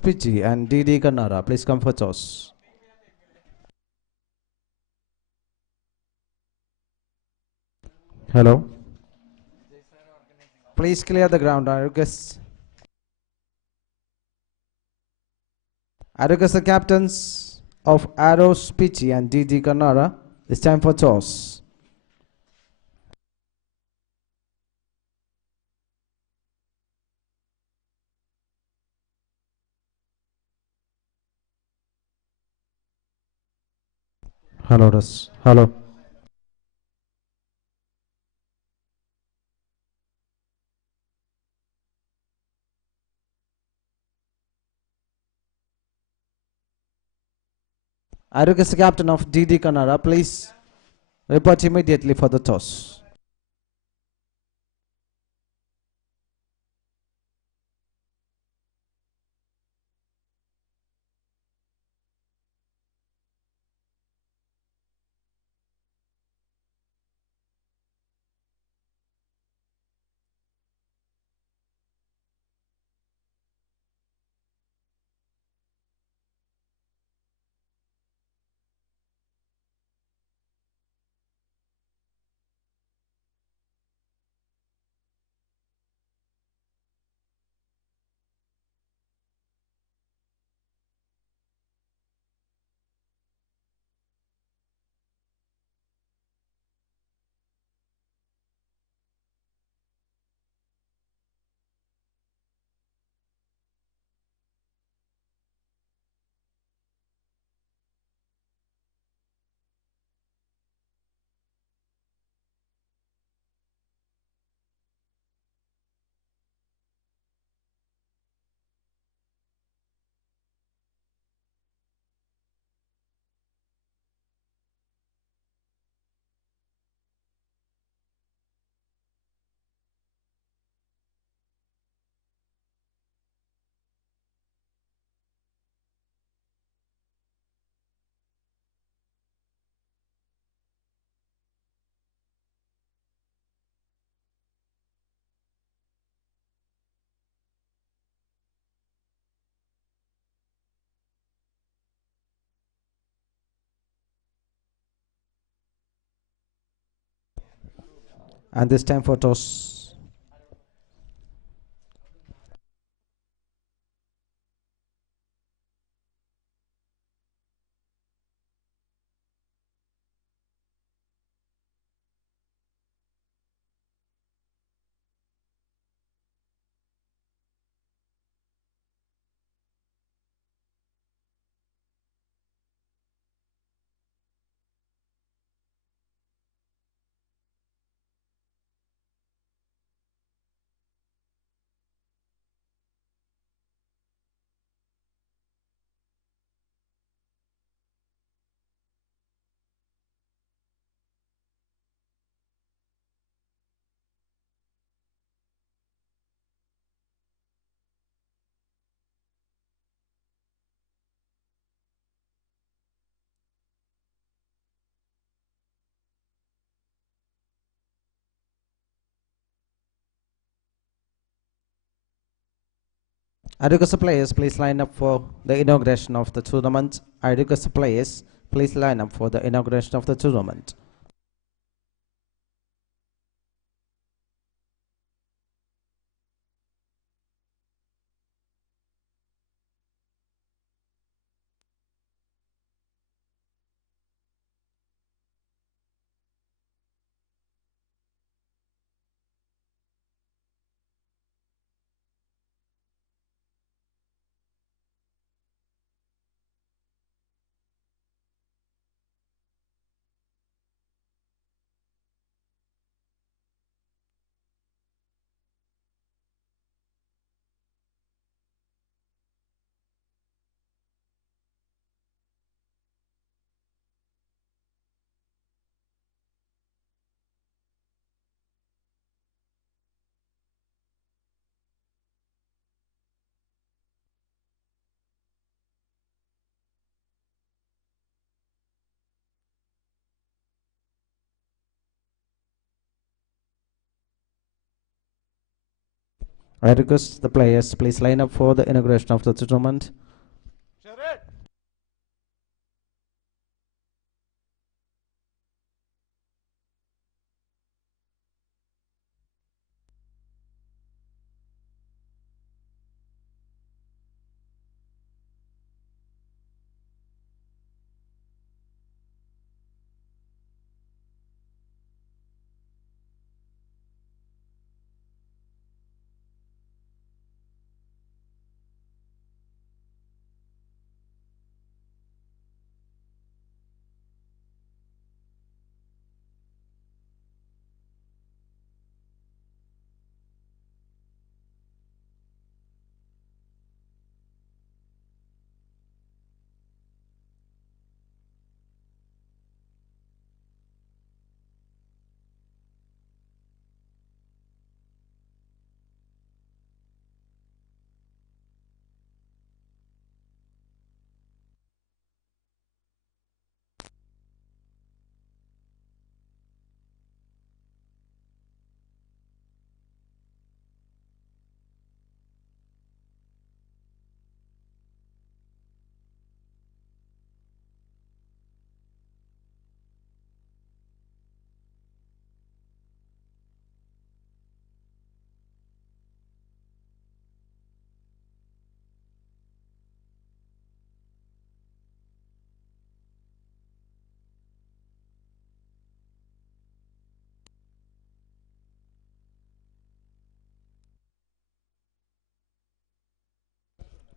Peechi and DD Kannara, please come for toss. Hello. Please clear the ground. I request the captains of Arrows Peechi and DD Kannara. It's time for toss. Hello, Russ. Hello. I request the captain of DD Kannara, please report immediately for the toss. And this time for toss. I request the players, please line up for the inauguration of the tournament. I request the players, please line up for the inauguration of the tournament. I request the players please line up for the inauguration of the tournament.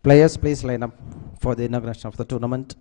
Players please line up for the inauguration of the tournament.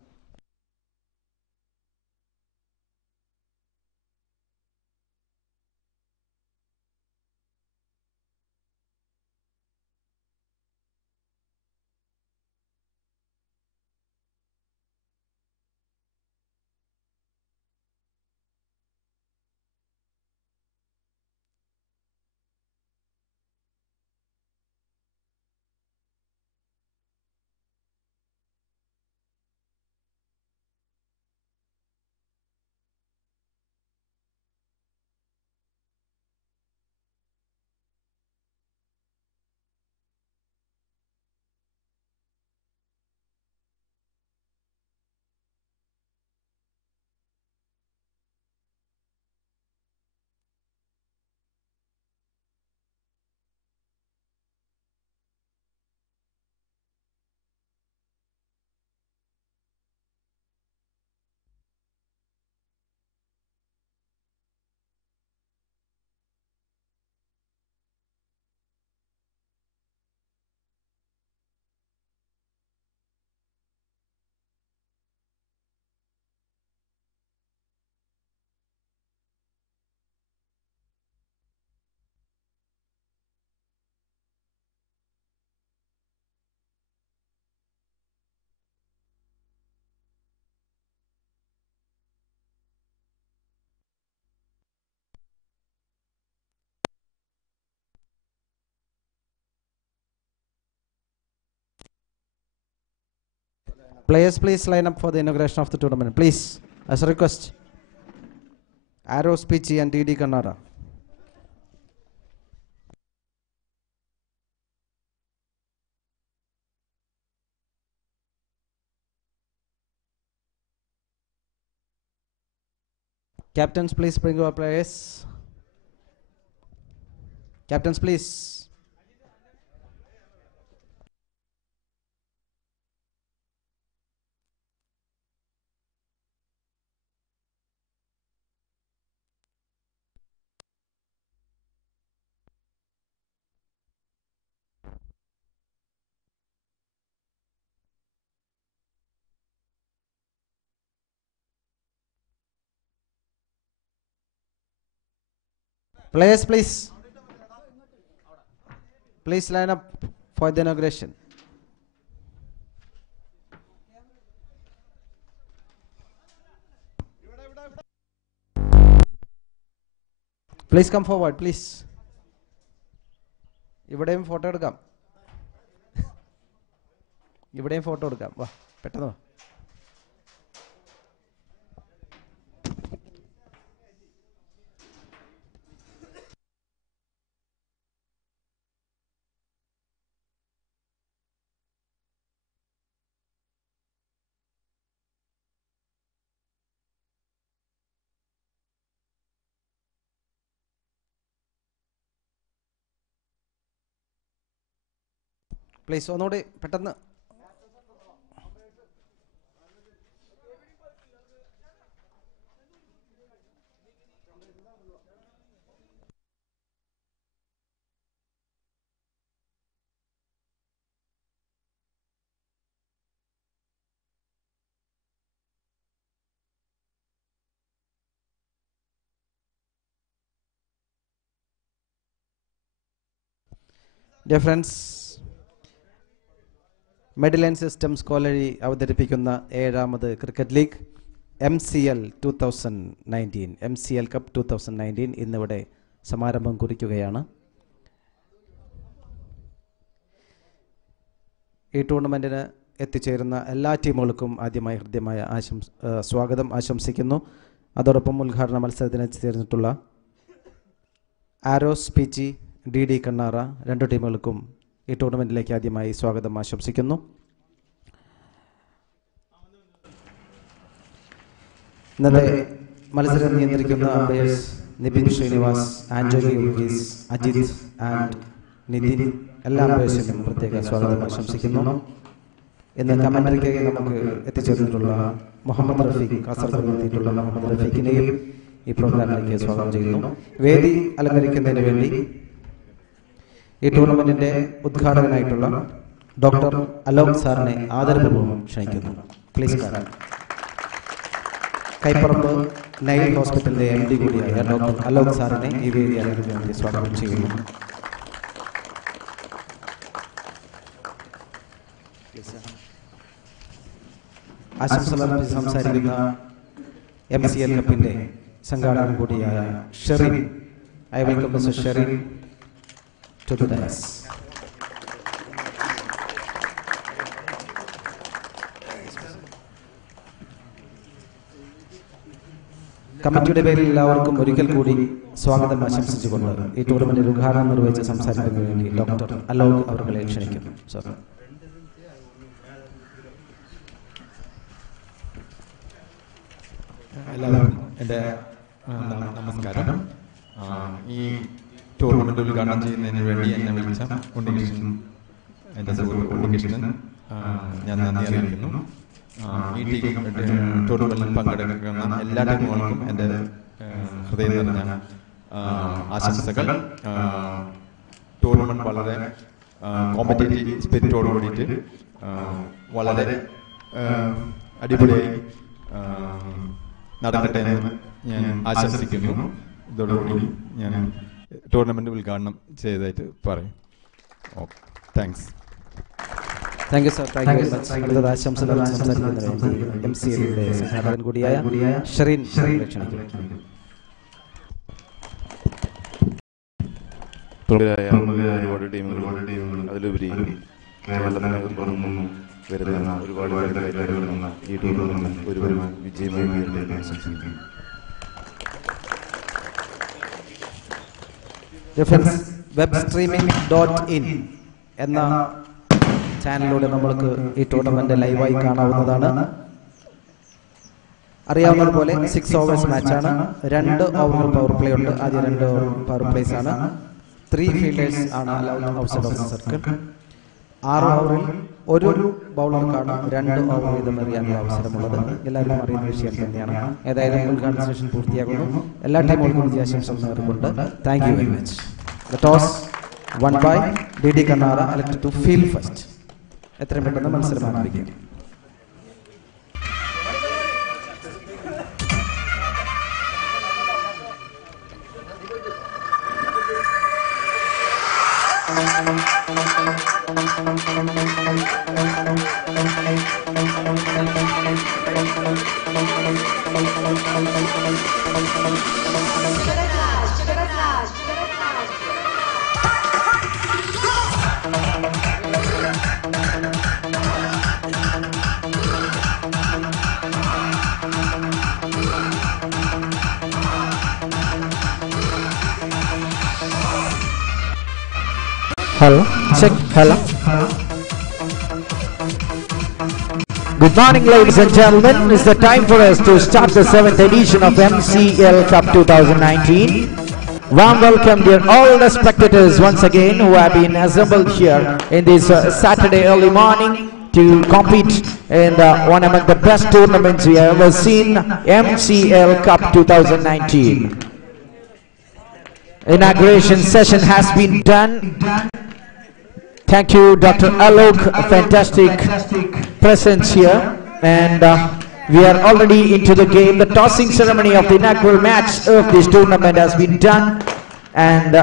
Players please line up for the inauguration of the tournament. Please, as a request. Arrows, Peechi and DD Kannara. Captains, please bring your players. Captains, please. Players, please. Please line up for the inauguration. Please come forward, please. ഇവിടെയും photo എടുക്കാം. ഇവിടെയും photo എടുക്കാം. വാ പെട്ടെന്ന് വാ. Please ഒന്നുകൂടി പെട്ടെന്ന്. Dear friends, Medline Systems College അവതരിപ്പിക്കുന്ന 7ാമത് cricket league MCL 2019 MCL Cup 2019 ഇന്നിവിടെ സമാരംഭം കുറിക്കുകയാണ്. ഈ ടൂർണമെൻറ്റിന് എത്തിച്ചേരുന്ന എല്ലാ ടീമുകൾക്കും ആദ്യമായി ഹൃദ്യമായ സ്വാഗതം ആശംസിക്കുന്നു. അതോടൊപ്പം ഉദ്ഘാടന മത്സരത്തിന് എത്തിച്ചേർന്നിട്ടുള്ള ആരോസ് പീച്ചി DD കണ്ണാറ 2 ടീമുകൾക്കും ഈ ടൂർണമെൻറ്റിലേക്ക് ആദ്യമായി സ്വാഗതം ആശംസിക്കുന്നു. ഇന്നത്തെ മത്സരം നിയന്ത്രിക്കുന്ന അമ്പയേഴ്സ് നിബിൻ ശ്രീനിവാസ്, ആന്റണി യൂഗീസ്, അജിത് ആൻഡ് നിതിൻ, എല്ലാ അമ്പയേഴ്സിനും പ്രത്യേക സ്വാഗതം ആശംസിക്കുന്നു. ഇന്ന് കമന്ററിക്കായി നമുക്ക് എത്തിച്ചേർന്നിട്ടുള്ള മുഹമ്മദ് റഫീഖ്, കാസർഗോഡ് എത്തിയിട്ടുള്ള മുഹമ്മദ് റഫീഖിനെയും ഈ പ്രോഗ്രാമിലേക്ക് സ്വാഗതം ചെയ്യുന്നു. വേദി അലങ്കരിക്കുന്നതിന് വേണ്ടി ഈ ടൂർണമെന്റിന്റെ ഉദ്ഘാടകനായിട്ടുള്ള ഡോക്ടർ അലോക് സാറിനെ ആദരപൂർവ്വം ക്ഷണിക്കുന്നു. പ്ലീസ് കാണാം. കൈപ്പറമ്പ് നൈൽ ഹോസ്പിറ്റലിന്റെ MD കൂടിയായ ഡോക്ടർ അലോക് സാറിനെ ഈ വേദി അലങ്കരിക്കുന്നതിന് സ്വാഗതം ചെയ്യുന്നു. ആശംസകൾ സംസാരിക്കുന്ന MCL കപ്പിന്റെ സംഘാടകൻ കൂടിയായ Sherin. I welcome mister Sherin to the dais. കമ്മിറ്റിയുടെ പേരിൽ എല്ലാവർക്കും ഒരിക്കൽ കൂടി സ്വാഗതം ആശംസിച്ചുകൊണ്ട് ഈ ടൂർണമെന്റിൽ ഉദ്ഘാടനം നിർവഹിച്ച് സംസാരിക്കുന്നതിന് വേണ്ടി ഡോക്ടർ അലോക് അവരെ ക്ഷണിക്കുന്നു. സർ. എല്ലാവർക്കും എൻ്റെ നമസ്കാരം. ഈ ടൂർണമെന്റ് ഉദ്ഘാടനം ചെയ്യുന്നതിന് വേണ്ടി എന്നെ വിളിച്ച ഉണ്ണികൃഷ്ണൻ, എൻ്റെ സുഹൃത്ത് ഉണ്ണികൃഷ്ണൻ, ഞാൻ നന്ദി അറിയിക്കുന്നു. ഈ ടൂർണമെന്റിൽ പങ്കെടുക്കുന്ന എല്ലാ ടീമുകൾക്കും എൻ്റെ ഹൃദയം നിറഞ്ഞ ആശംസകൾ. ടൂർണമെന്റ് വളരെ കോമ്പറ്റേറ്റീവ് സ്പിരിറ്റോട് കൂടിയിട്ട് വളരെ അടിപൊളിയായി നടക്കട്ടെ എന്ന് ഞാൻ ആശംസിക്കുന്നു. ഇതോടുകൂടി ഞാൻ ടൂർണമെന്റ് ഉദ്ഘാടനം ചെയ്തതായിട്ട് പറയും. Okay, thanks. Thank you sir. Thank you very much. അടുത്തത് ആശംസകൾ സംസാരിക്കുന്നതിന് MCLയുടെ സംഘാടകൻ കൂടിയായ ഷെറിൻ ക്ഷണിക്കുന്നു. ഒരുപാട് ടീമുകൾ അതിലുപരി കേരളത്തിനകത്ത് പുറമെ വരുന്ന ഒരുപാട് വരുന്ന ഈ ടൂർണമെന്റ് ഒരു വിജയമായി ആശംസിക്കുന്നു. webstreaming.in എന്ന ചാനലിലൂടെ നമ്മൾക്ക് ഈ ടൂർണമെന്റ് ലൈവായി കാണാവുന്നതാണ്. അറിയാവുന്നതുപോലെ 6 ഓവേഴ്സ് മാച്ചാണ്. 2 ഓവർ പവർ പ്ലേ ഉണ്ട്. ആദ്യ 2 ഓവർ പവർ പ്ലേസ് ആണ്. 3 ഫീൽഡേഴ്സ് ആണ് allowed outside of the circle. 6 ഓവറിൽ ഒരു ബൗളർക്കാണ് 2 ഓവർ വീതം എറിയാനുള്ള അവസരമുള്ളത്. എല്ലാവരും അറിയുന്ന വിഷയം തന്നെയാണ്. ഏതായാലും ഉദ്ഘാടന സെഷൻ പൂർത്തിയാകുന്നു. എല്ലാ ടീമുകൾക്കും വിജയാശംസകൾ നേർന്നുകൊണ്ട് thank you very much. The toss won by DD Kannara, elected to field first. എത്രയും പെട്ടെന്ന് മത്സരം ആരംഭിക്കും. Hello, check, hello. Good morning, ladies and gentlemen. It's the time for us to start the 7th edition of MCL Cup 2019. Warm welcome, dear all the spectators once again who have been assembled here in this Saturday early morning to compete in one among the best tournaments we have ever seen, MCL Cup 2019. Inauguration session has been done. Thank you, Dr. Alok, a fantastic presence here, and we are already into the game. The tossing ceremony of the inaugural match of this tournament has been done, and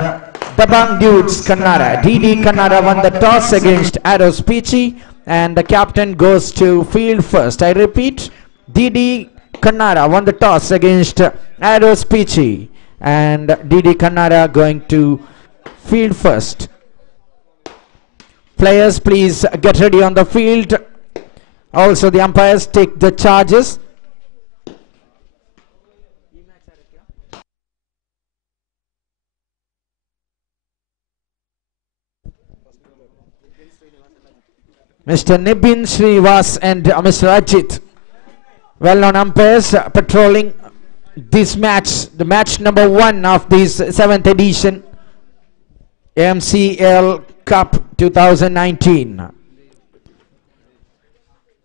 Dabang Dudes Kannara, DD Kannara won the toss against Arrows Peechi, and the captain goes to field first. I repeat, DD Kannara won the toss against Arrows Peechi, and DD Kannara going to field first. Players, please get ready on the field. Also, the umpires take the charges. Mr. Nibin Srivas and Mr. Ajit, well-known umpires, patrolling this match, the match number 1 of this 7th edition MCL Cup 2019.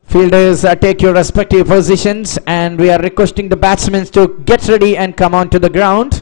Fielders, take your respective positions, and we are requesting the batsmen to get ready and come onto the ground.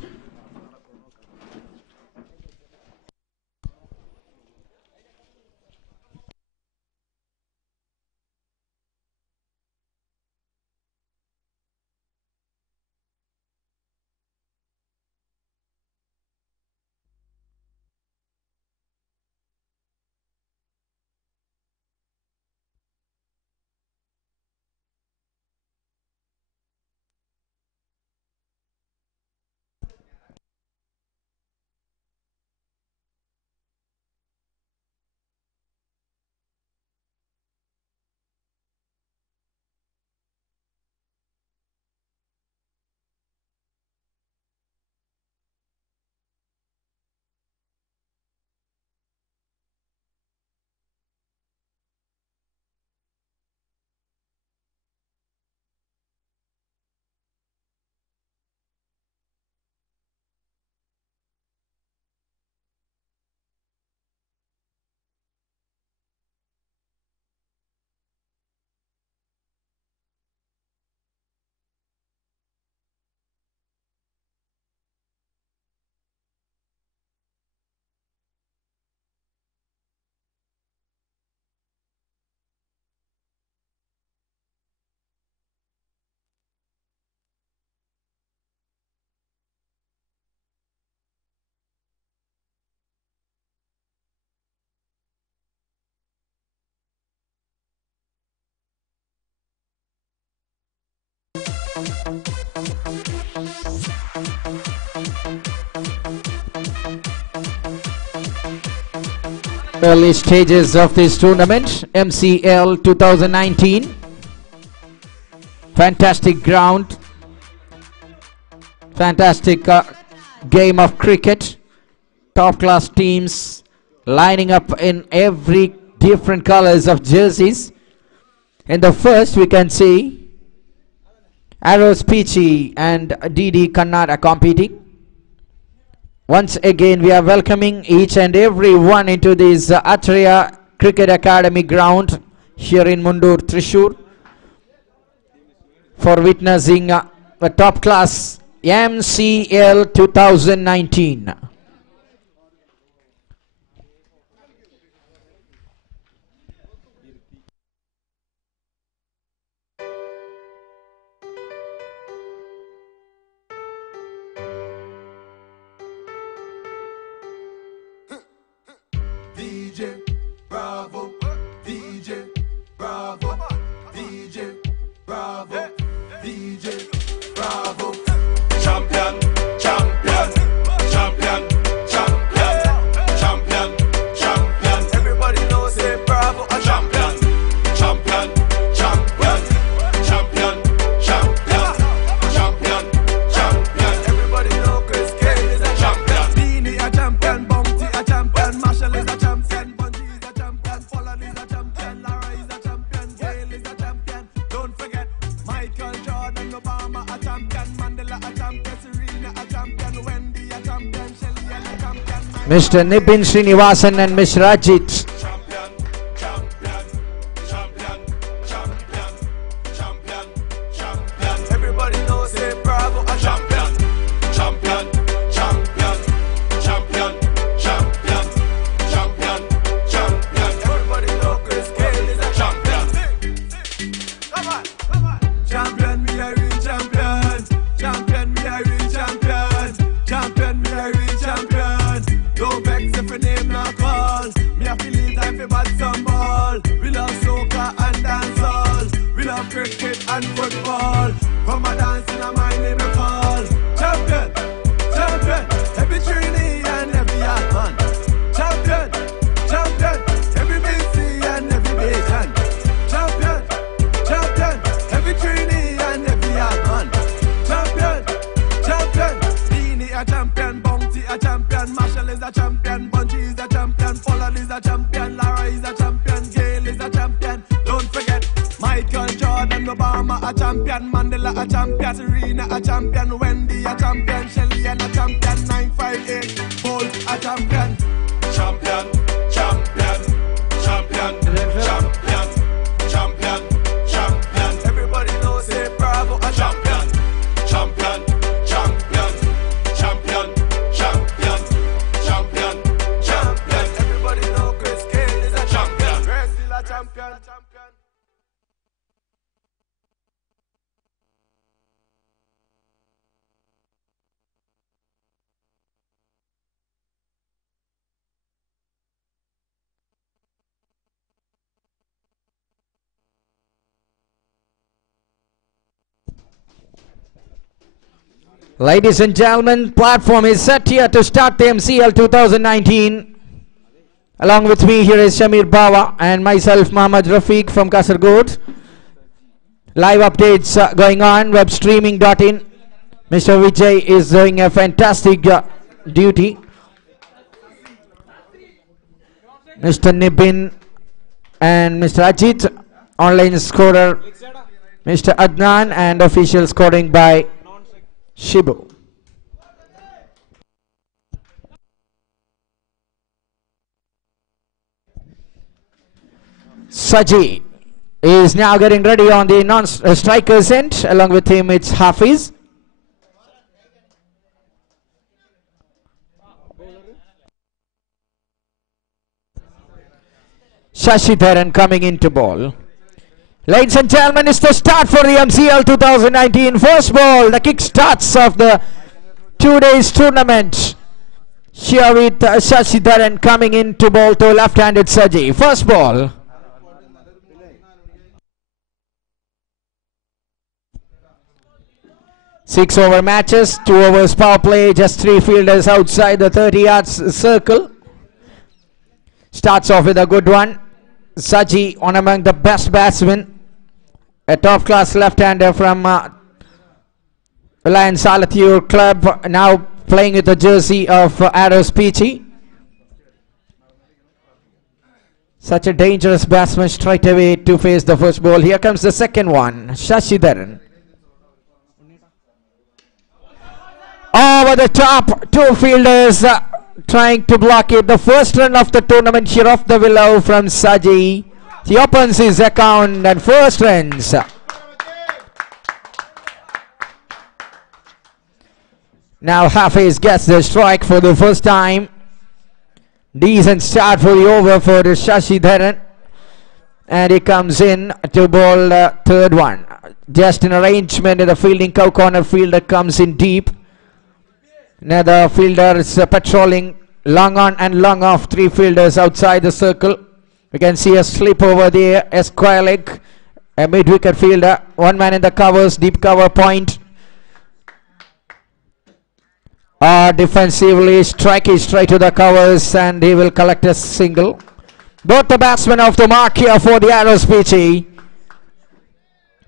Early stages of this tournament, MCL 2019. Fantastic ground, fantastic game of cricket. Top class teams lining up in every different colors of jerseys. In the first, we can see Arrows Peechi and DD Kannara competing. Once again, we are welcoming each and every one into this Atreya Cricket Academy ground here in Mundur, Thrissur, for witnessing the top class MCL 2019. DJ Bravo, DJ Bravo, DJ Bravo, DJ Bravo. Champion, champion, champion, champion, champion, champion. Everybody knows say Bravo a champion. Champion, champion, champion, champion, champion, champion. Everybody knows Chris K is a champion. Beanie a champion, Bounty a champion, Marshall is a champion, Bungie. Mr. Nibin Srinivasan and Ms. Rajit. Everybody knows say bravo a champion. Champion, champion, champion, champion, champion, champion. Everybody knows Chris Cale is a champion. Come on, come on. Champion, me a real champion. Champion, me a real champion. Champion, me a real champion. Don't vex if your name not call. Me a feel it time for bat some ball. We love soccer and dancehall. We love cricket and football. Come a dance in a my name a call. Champion, champion, every Trini and every yard man. Champion, champion, every Vinci and every Bajan. Champion, champion, every Trini and every yard man. Champion, champion, Beanie a champion, Bounty a champion, Marshall is a champion, Bungie is a champion, Pollard is a champion, Lara is a champion, Gale is a champion. Don't forget Michael Jordan, Obama a champion, Mandela a champion, Serena a champion, Wendy a champion, Shelly and a champion, 958 Bolt a champion. Champion, champion, champion, champion, champion, champion. Everybody knows say bravo a champion. Champion, champion, champion, champion, champion, champion. Everybody knows Chris Cale is a champion. Chris is a champion. Ladies and gentlemen, platform is set here to start the MCL 2019. Along with me here is Shamir Bawa and myself Mohammad Rafiq from Kasargod. Live updates going on, webstreaming.in. Mr. Vijay is doing a fantastic duty. Mr. Nibin and Mr. Ajit, online scorer Mr. Adnan, and official scoring by Shibu. Saji is now getting ready on the non-strikers end. Along with him it's Hafiz. Shashidharan coming into ball. Ladies and gentlemen, it's the start for the MCL 2019 first ball. The kick starts of the 2 days tournament. Here with Shashidharan coming into ball to left-handed Saji. First ball. Six over matches, 2 overs power play, just 3 fielders outside the 30 yards circle. Starts off with a good one. Saji, one among the best batsmen. A top-class left-hander from Reliance Salathiur club, now playing with the jersey of Arrows Peechi. Such a dangerous batsman straight away to face the first ball. Here comes the second one, Shashidharan. Over the top, 2 fielders trying to block it. The first run of the tournament here off the willow from Saji. He opens his account and first runs. Now Hafiz gets the strike for the first time. Decent start for the over for the Shashidharan. And he comes in to bowl the third one. Just an arrangement in the fielding cow corner fielder comes in deep. Another fielder is patrolling long on and long off. 3 fielders outside the circle. We can see a slip over there, a square leg, a mid-wicket fielder. 1 man in the covers, deep cover point. Defensively, strike is straight to the covers and he will collect a single. Both the batsmen off the mark here for the Arrows Peechi.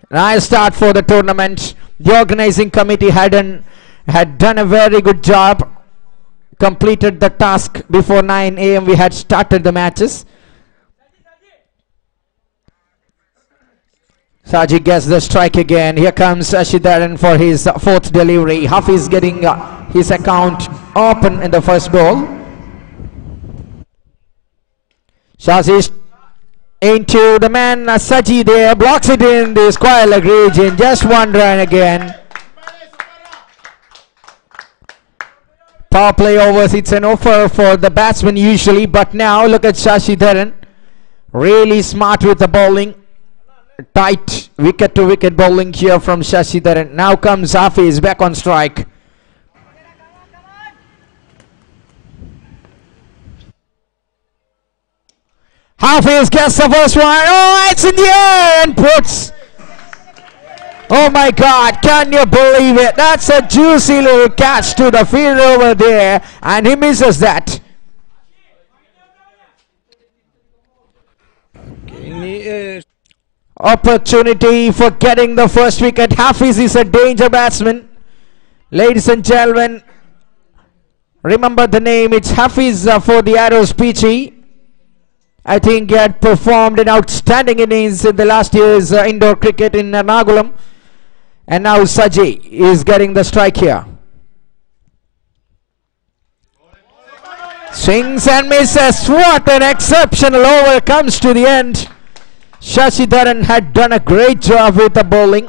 Nice start for the tournament. The organizing committee had done a very good job. Completed the task before 9 AM. We had started the matches. Saji gets the strike again. Here comes Shashidharan for his 4th delivery. Hafiz getting his account open in the first ball. Shazis into the man Saji there, blocks it in the square leg region. Just one run again. Power play overs, it's an offer for the batsman usually, but now look at Shashi Dharan. Really smart with the bowling. Tight wicket to wicket bowling here from Shashi Dharan. Now comes Hafiz back on strike. Hafiz gets the first one. Oh, it's in the air and puts. Oh my God, can you believe it? That's a juicy little catch to the field over there, and he misses that. Opportunity for getting the first wicket. Hafiz is a danger batsman. Ladies and gentlemen, remember the name. It's Hafiz for the Arrows Peechi. I think he had performed an outstanding innings in the last year's indoor cricket in Ernakulam. And now Saji is getting the strike here. Swings and misses. What an exceptional over comes to the end. Shashi Dharan had done a great job with the bowling.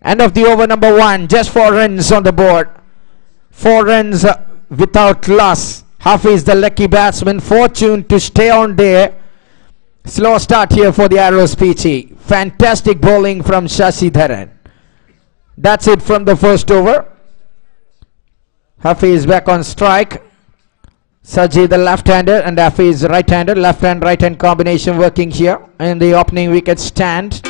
End of the over number 1. Just 4 runs on the board. 4 runs without loss. Hafiz, the lucky batsman, fortunate to stay on there. Slow start here for the Arrows Peechi. Fantastic bowling from Shashi Dharan. That's it from the first over. Hafiz back on strike. Saji the left-hander and Hafiz right-hander. Left-hand, right-hand combination working here in the opening wicket stand.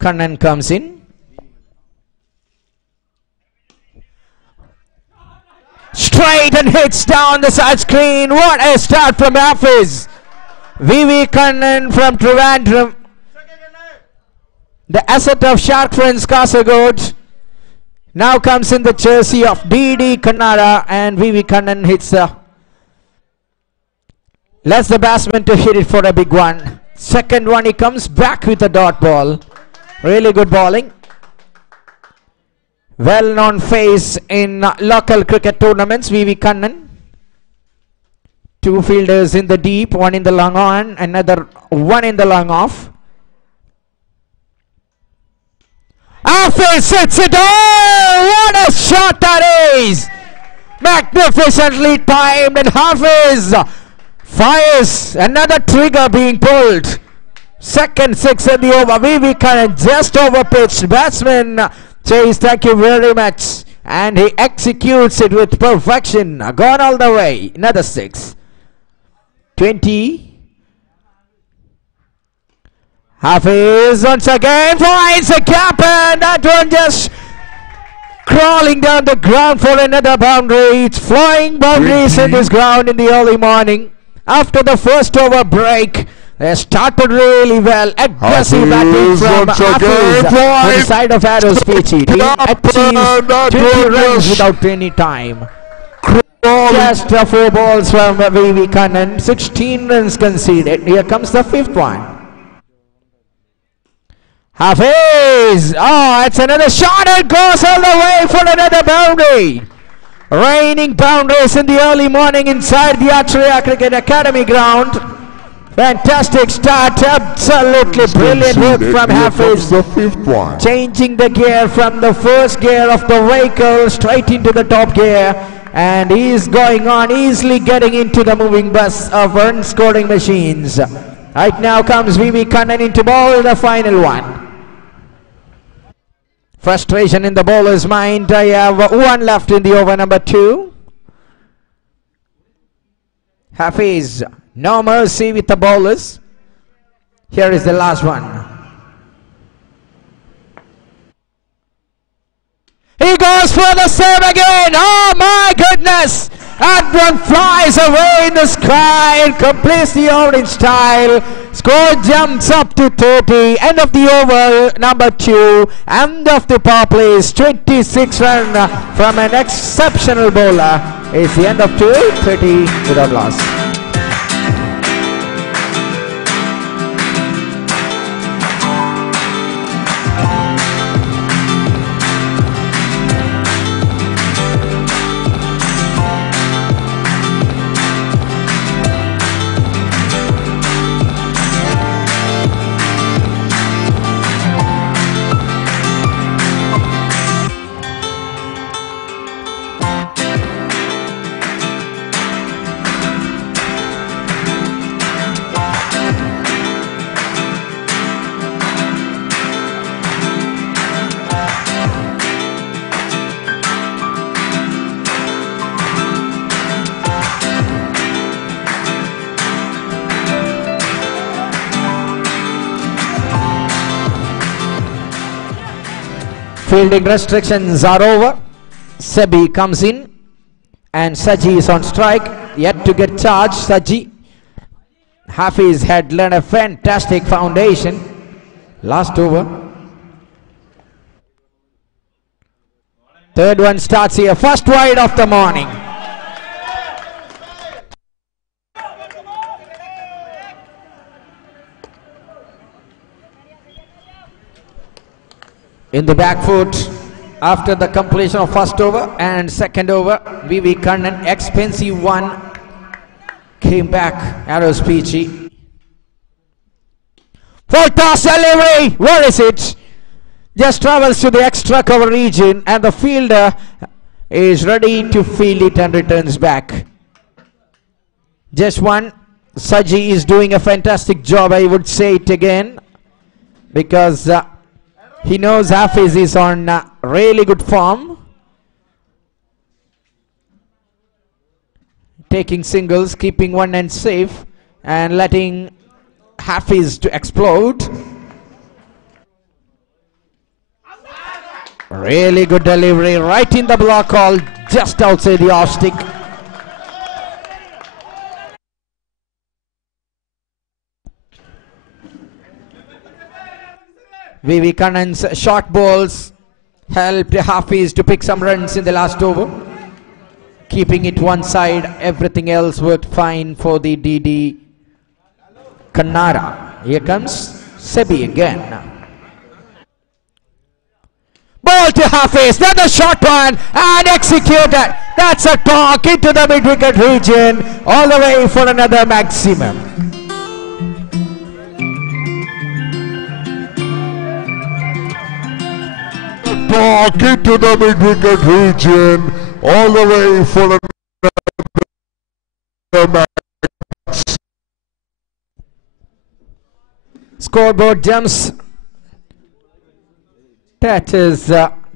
Kannan comes in. Straight and hits down the side screen. What a start from Hafiz. VV Kannan from Trivandrum. The asset of Shark Friends Kasaragod. Now comes in the jersey of DD Kannara, and VV Kannan hits lets the batsman to hit it for a big one. Second one, he comes back with a dot ball. Really good bowling. Well-known face in local cricket tournaments, VV Kannan. 2 fielders in the deep, 1 in the long on, another 1 in the long off. Hafiz hits it. Oh, what a shot that is! Magnificently timed, and Hafiz fires. Another trigger being pulled. Second 6 in the over. VV Kannan just overpitched. Batsman says thank you very much, and he executes it with perfection. Gone all the way. Another 6. 20. Hafiz once again finds a gap, and that one just crawling down the ground for another boundary. It's flying boundaries in this ground in the early morning. After the first over break, they started really well. Aggressive batting from Hafiz on the side of Arrows Peechi. Achieved 20 runs without any time. Just 4 balls from VV Kannan. 16 runs conceded. Here comes the 5th one. Hafiz! Oh, it's another shot. It goes all the way for another boundary. Raining boundaries in the early morning inside the Acharya Cricket Academy ground. Fantastic start, absolutely brilliant work from Hafiz. The 5th one. Changing the gear from the first gear of the vehicle straight into the top gear, and he's going on easily getting into the moving bus of run scoring machines. Right now comes VV Kannan into ball, the final one. Frustration in the bowler's mind. I have 1 left in the over number 2. Hafiz, no mercy with the bowlers. Here is the last one. He goes for the save again. Oh my goodness. That one flies away in the sky and completes the over in style. Score jumps up to 30. End of the over, number 2. End of the power play is 26 run from an exceptional bowler. It's the end of 2, 30 without loss. Fielding restrictions are over. Sebi comes in and Saji is on strike. Yet to get charged. Saji. Hafiz had laid a fantastic foundation last over. Third one starts here. First wide of the morning. In the back foot after the completion of first over and second over, V.V. Kannan, expensive one, came back. Arrows Peechi. Full toss delivery. Where is it? Just travels to the extra cover region and the fielder is ready to field it and returns back. Just one. Saji is doing a fantastic job, I would say it again, because he knows Hafiz is on really good form. Taking singles, keeping one end safe and letting Hafiz to explode. Really good delivery right in the block hole, just outside the off stick. V.V. Kannan's short balls helped Hafiz to pick some runs in the last over. Keeping it one side, everything else worked fine for the DD Kannara. Here comes Sebi again. Ball to Hafiz, then the short one and executed. That's a talk into the mid-wicket region, all the way for another maximum. Talk into the mid-wicket region, all the way for another match. Scoreboard jumps. That is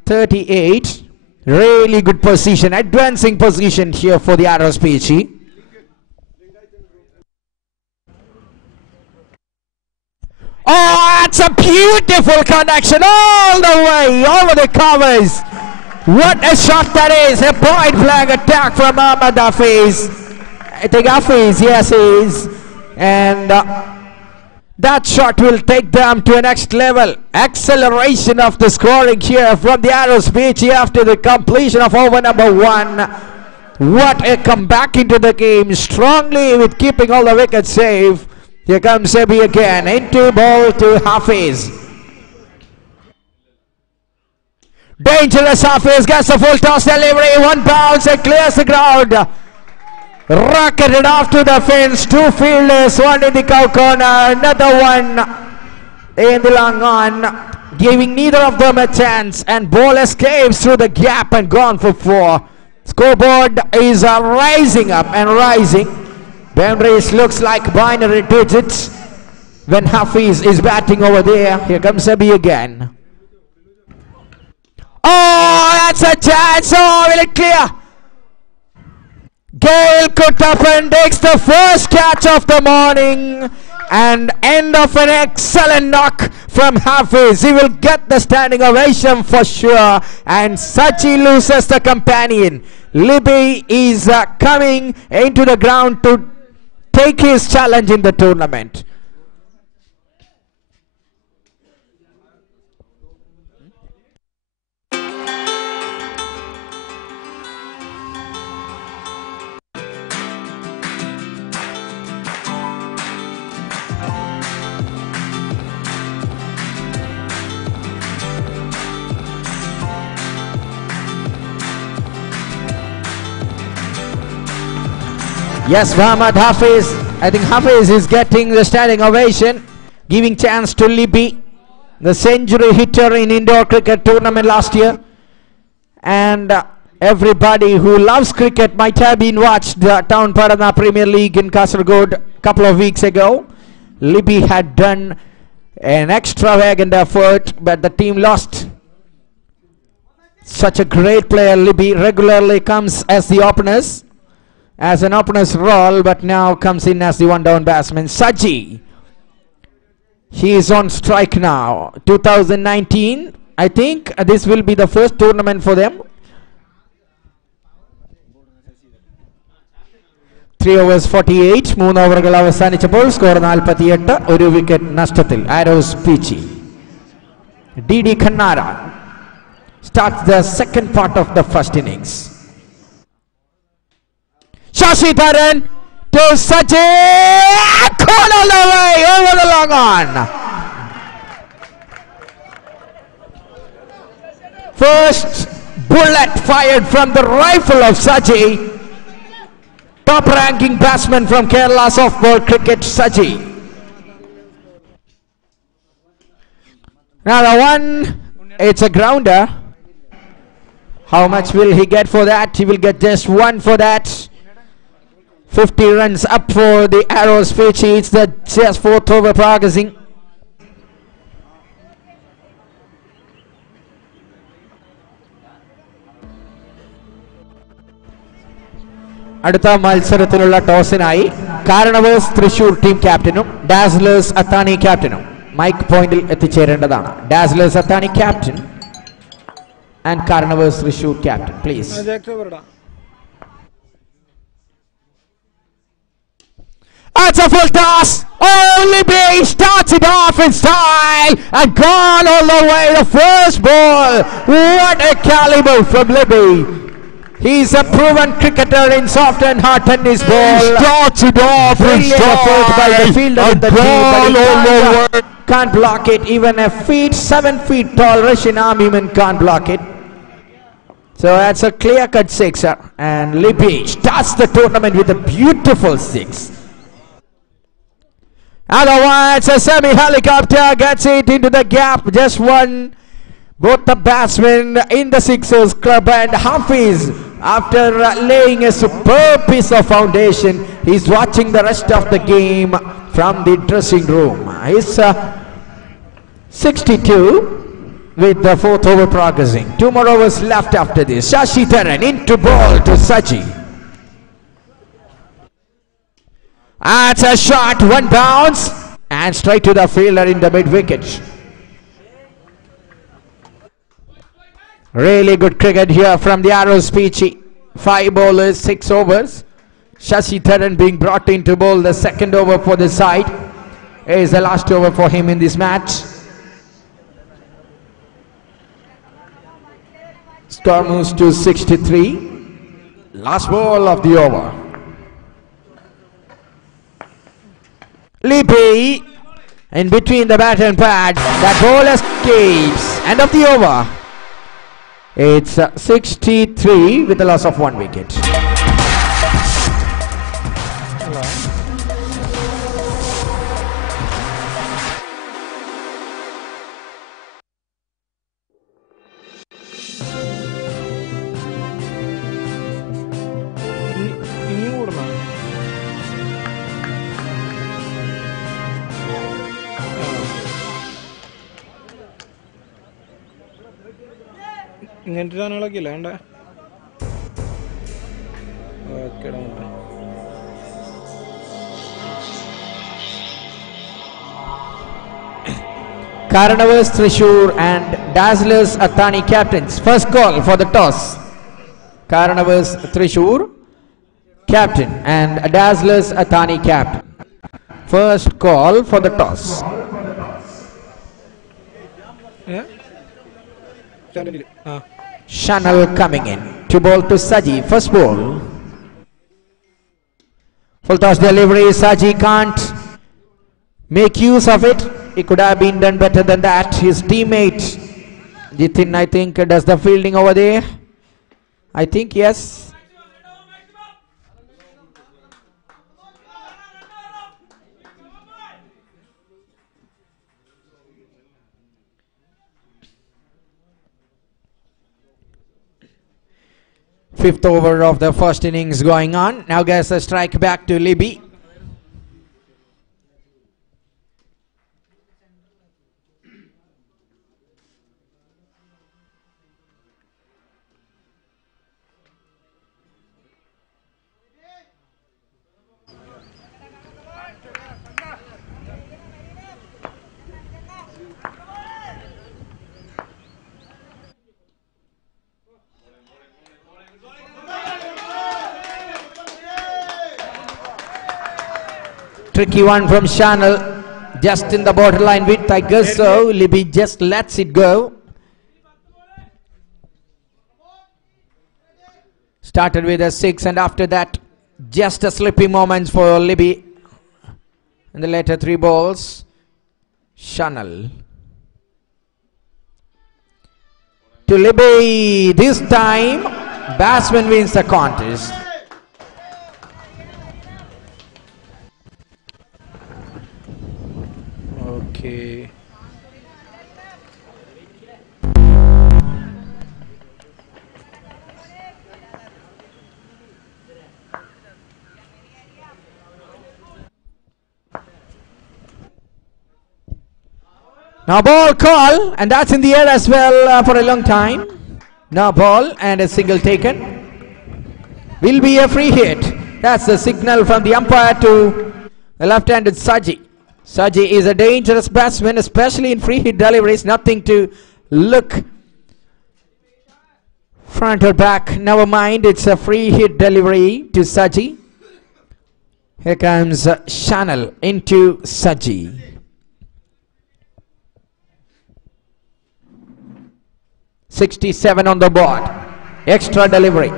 38. Really good position, advancing position here for the Arrows Peechi. Oh, that's a beautiful connection all the way over the covers. What a shot that is. A point blank attack from Ahmad Hafiz. I think Hafiz, yes, he is. And that shot will take them to a next level. Acceleration of the scoring here from the Arrows Peechi after the completion of over number 1. What a comeback into the game, strongly with keeping all the wickets safe. Here comes Sebi again, into ball to Hafiz. Dangerous Hafiz, gets a full toss delivery, one bounce and clears the ground. Rocketed off to the fence, two fielders, one in the cow corner, another one in the long on, giving neither of them a chance, and ball escapes through the gap and gone for 4. Scoreboard is rising up and rising. Boundaries looks like binary digits when Hafiz is batting over there. Here comes Sebi again. Oh, that's a chance. Oh, will it clear? Gale cooked up and takes the first catch of the morning. And end of an excellent knock from Hafiz. He will get the standing ovation for sure. And Sachi loses the companion. Libby is coming into the ground to take his challenge in the tournament. Yes, Muhammad Hafiz. I think Hafiz is getting the standing ovation, giving chance to Libby, the century hitter in indoor cricket tournament last year. And everybody who loves cricket might have been watched the Town Parana Premier League in Kasaragod a couple of weeks ago. Libby had done an extravagant effort, but the team lost. Such a great player. Libby regularly comes as the openers, as an opener's role, but now comes in as the one-down batsman. Saji, he is on strike now. 2019, I think this will be the first tournament for them. 3 overs 48, 3 ഓവറുകൾ അവസാനിച്ചപ്പോൾ score 48, ഒരു wicket നഷ്ടത്തിൽ. Arrows Peechi. DD Kannara starts the second part of the first innings. Shashi Dharan to Sachin, caught all the way over the long on. First bullet fired from the rifle of Saji. Top ranking batsman from Kerala softball cricket, Saji. Another one, it's a grounder. How much will he get for that? He will get just one for that. 50 runs up for the Arrows Peechi. It's the just 4th over progressing. അടുത്ത മത്സരത്തിലുള്ള ടോസിനായി Karanavars Thrissur team ക്യാപ്റ്റനും Dazzlers Athani ക്യാപ്റ്റനും mic പോയിന്റിൽ എത്തിച്ചേരേണ്ടതാണ്. Dazzlers Athani captain and Karanavars Thrissur captain, please. That's a full toss. Oh, Libby starts it off in style and gone all the way. The first ball. What a caliber from Libby. He's a proven cricketer in soft and hard tennis ball. He starts it off in style. By the fielder in the team, but he can't block it. Even a 7 feet tall Russian armyman can't block it. So that's a clear-cut sixer. And Libby starts the tournament with a beautiful six. Otherwise, a semi-helicopter gets it into the gap. Just one. Both the batsmen in the Sixers club, and Hafiz, after laying a superb piece of foundation, he's watching the rest of the game from the dressing room. He's 62 with the 4th over progressing. 2 more overs left after this. Shashi Dharan into ball to Saji. That's a shot, one bounce, and straight to the fielder in the mid-wicket. Really good cricket here from the Arrows Peechi. 5 bowlers, 6 overs. Shashi Dharan being brought in to bowl the second over for the side. It is the last over for him in this match. Score moves to 63. Last ball of the over. Libby in between the bat and pad. That ball escapes. End of the over. It's 63 with the loss of 1 wicket. ഇങ്ങനത്തെ സാധനങ്ങളൊക്കെ ഇല്ല വേണ്ട. Okay Karanavas, Thrissur and Dazzlers Athani captains. First call for the toss. Karanavas, Thrissur captain and Dazzlers Athani captain. First call for the toss. Yeah. Channel coming in to bowl to Saji. First ball. Full toss delivery. Saji can't make use of it. It could have been done better than that. His teammate Jitin, I think, does the fielding over there. I think yes. Fifth over of the first innings going on. Now gets a strike back to Libby. Tricky one from Channel, just in the borderline width, I guess so. Libby just lets it go. Started with a 6 and after that, just a slippy moment for Libby. In the later 3 balls, Channel. To Libby, this time, batsman wins the contest. Okay. Now ball call, and that's in the air as well for a long time. Now ball and a single taken. Will be a free hit. That's the signal from the umpire to the left-handed Saji. Saji is a dangerous batsman, especially in free hit deliveries. Nothing to look front or back. Never mind, it's a free hit delivery to Saji. Here comes Channel into Saji. .67 on the board. Extra delivery.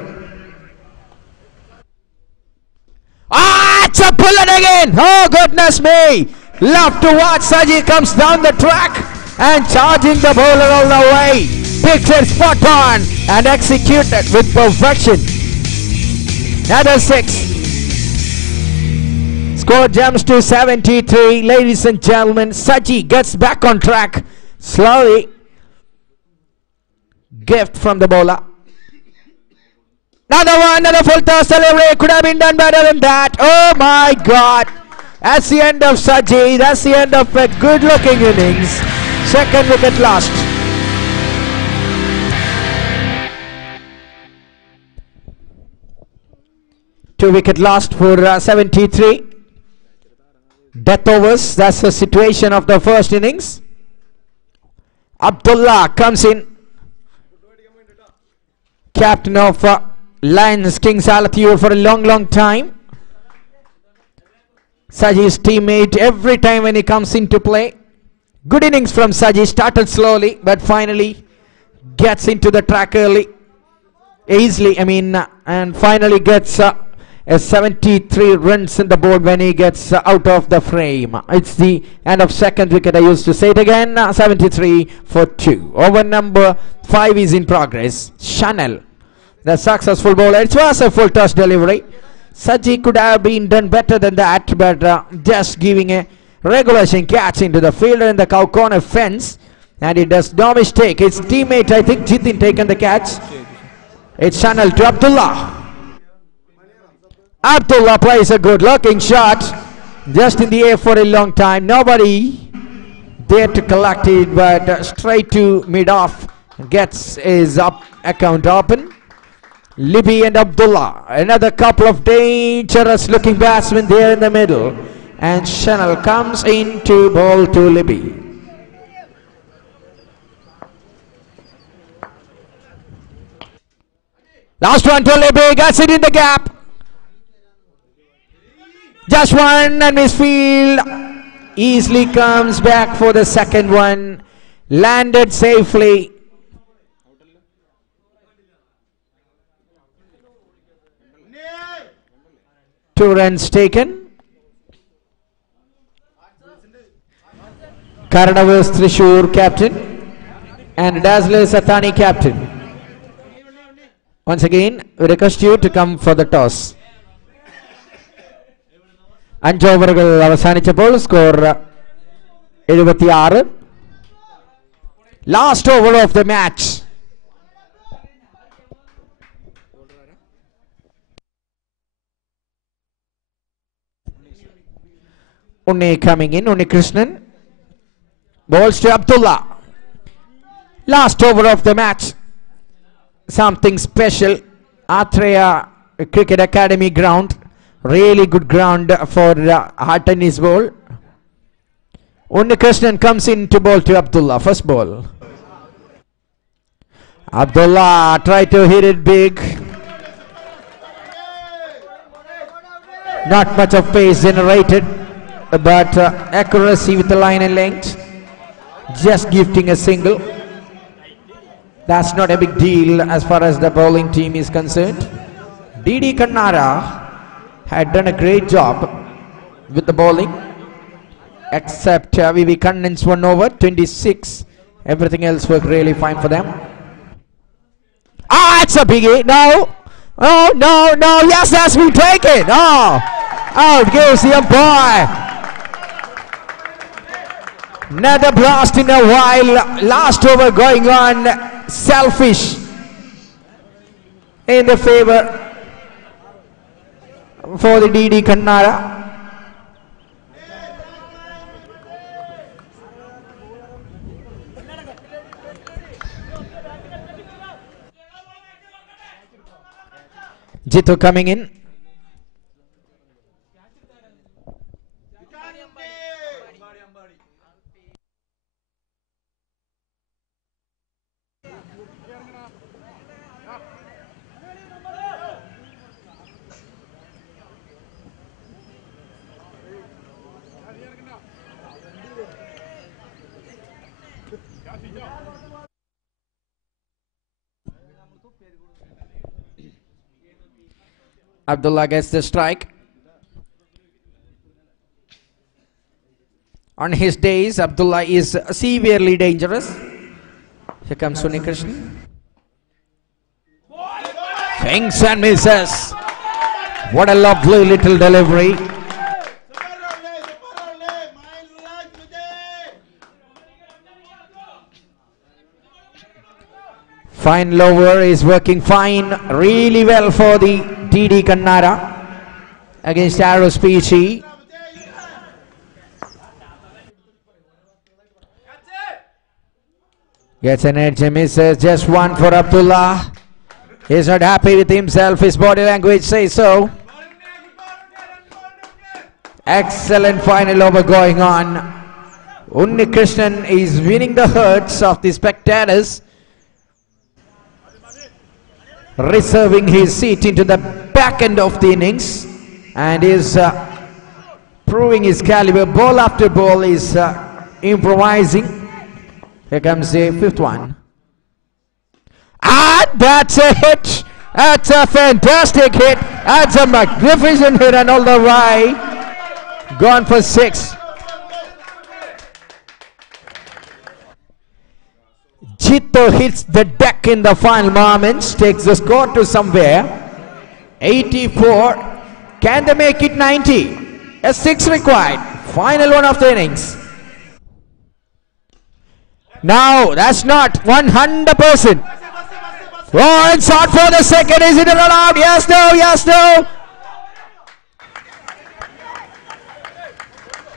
Ah, it's a bullet again. Oh, goodness me. Love to watch. Saji comes down the track and charging the bowler all the way. Picks it spot on and executed with perfection. Another 6. Score jumps to 73. Ladies and gentlemen, Saji gets back on track slowly. Gift from the bowler. Another one, another full toss delivery. Could have been done better than that. Oh my God. That's the end of Saji. That's the end of a good looking innings. Second wicket lost. Two wicket lost for 73. Death overs. That's the situation of the first innings. Abdullah comes in. Captain of Lions Kings Alathur for a long time. Saji's teammate every time when he comes into play. Good innings from Saji. Started slowly but finally gets into the track early. Easily, and finally gets a 73 runs in the board when he gets out of the frame. It's the end of second wicket. I used to say it again. 73 for 2. Over number 5 is in progress. Channel, the successful bowler. It was a full toss delivery. Saji could have been done better than that, but just giving a regulation catch into the fielder in the cow corner fence, and it does no mistake. His teammate, I think Jitin, taken the catch. It's Channel to Abdullah. Abdullah plays a good looking shot, just in the air for a long time. Nobody there to collect it, but straight to mid-off gets his account open. Libby and Abdullah, another couple of dangerous looking batsmen there in the middle, and Channel comes in to bowl to Libby. Last one, Tolebe gets it in the gap. Just one and misfield. Easily comes back for the second one. Landed safely. Two runs taken. Kannara Trishur captain and Dazzler Satani captain. Once again, we request you to come for the toss. 5 ഓവറുകൾ അവസാനിച്ചപ്പോൾ score 76. Last over of the match. Unni coming in, Unni Krishnan. Balls to Abdullah. Last over of the match. Something special. Atreya Cricket Academy ground. Really good ground for hard tennis ball. Unni Krishnan comes in to bowl to Abdullah. First ball. Abdullah tried to hit it big. Not much of pace generated, but accuracy with the line and length. Just gifting a single. That's not a big deal as far as the bowling team is concerned. D.D. Kannara had done a great job with the bowling, except V.V. Kannan's 1 over, 26. Everything else worked really fine for them. Ah, it's a biggie. No. Oh, no, no. Yes, that's been taken. Oh, out goes the umpire. Another blast in a while. Last over going on. Selfish in the favor for the D.D. Kannara. Jitu coming in. Abdullah gets the strike. On his days, Abdullah is severely dangerous. Here comes Unni Krishnan. Swings and misses. What a lovely little delivery. Fine lower is working fine, really well for the D.D. Kannara against Arrows Peechi. Gets an edge and misses. Just one for Abdullah. He's not happy with himself. His body language says so. Excellent final over going on. Unni Krishnan is winning the hearts of the spectators, reserving his seat into the back end of the innings, and is proving his caliber. Ball after ball is improvising. Here comes the fifth one. And that's a hit. That's a fantastic hit. That's a magnificent hit and all the way. Gone for 6. Jitu hits the deck in the final moments, takes the score to somewhere. 84. Can they make it 90? A 6 required. Final one of the innings. No, that's not 100%. Oh, and shot for the second. Is it a run out? Yes, no, yes, no.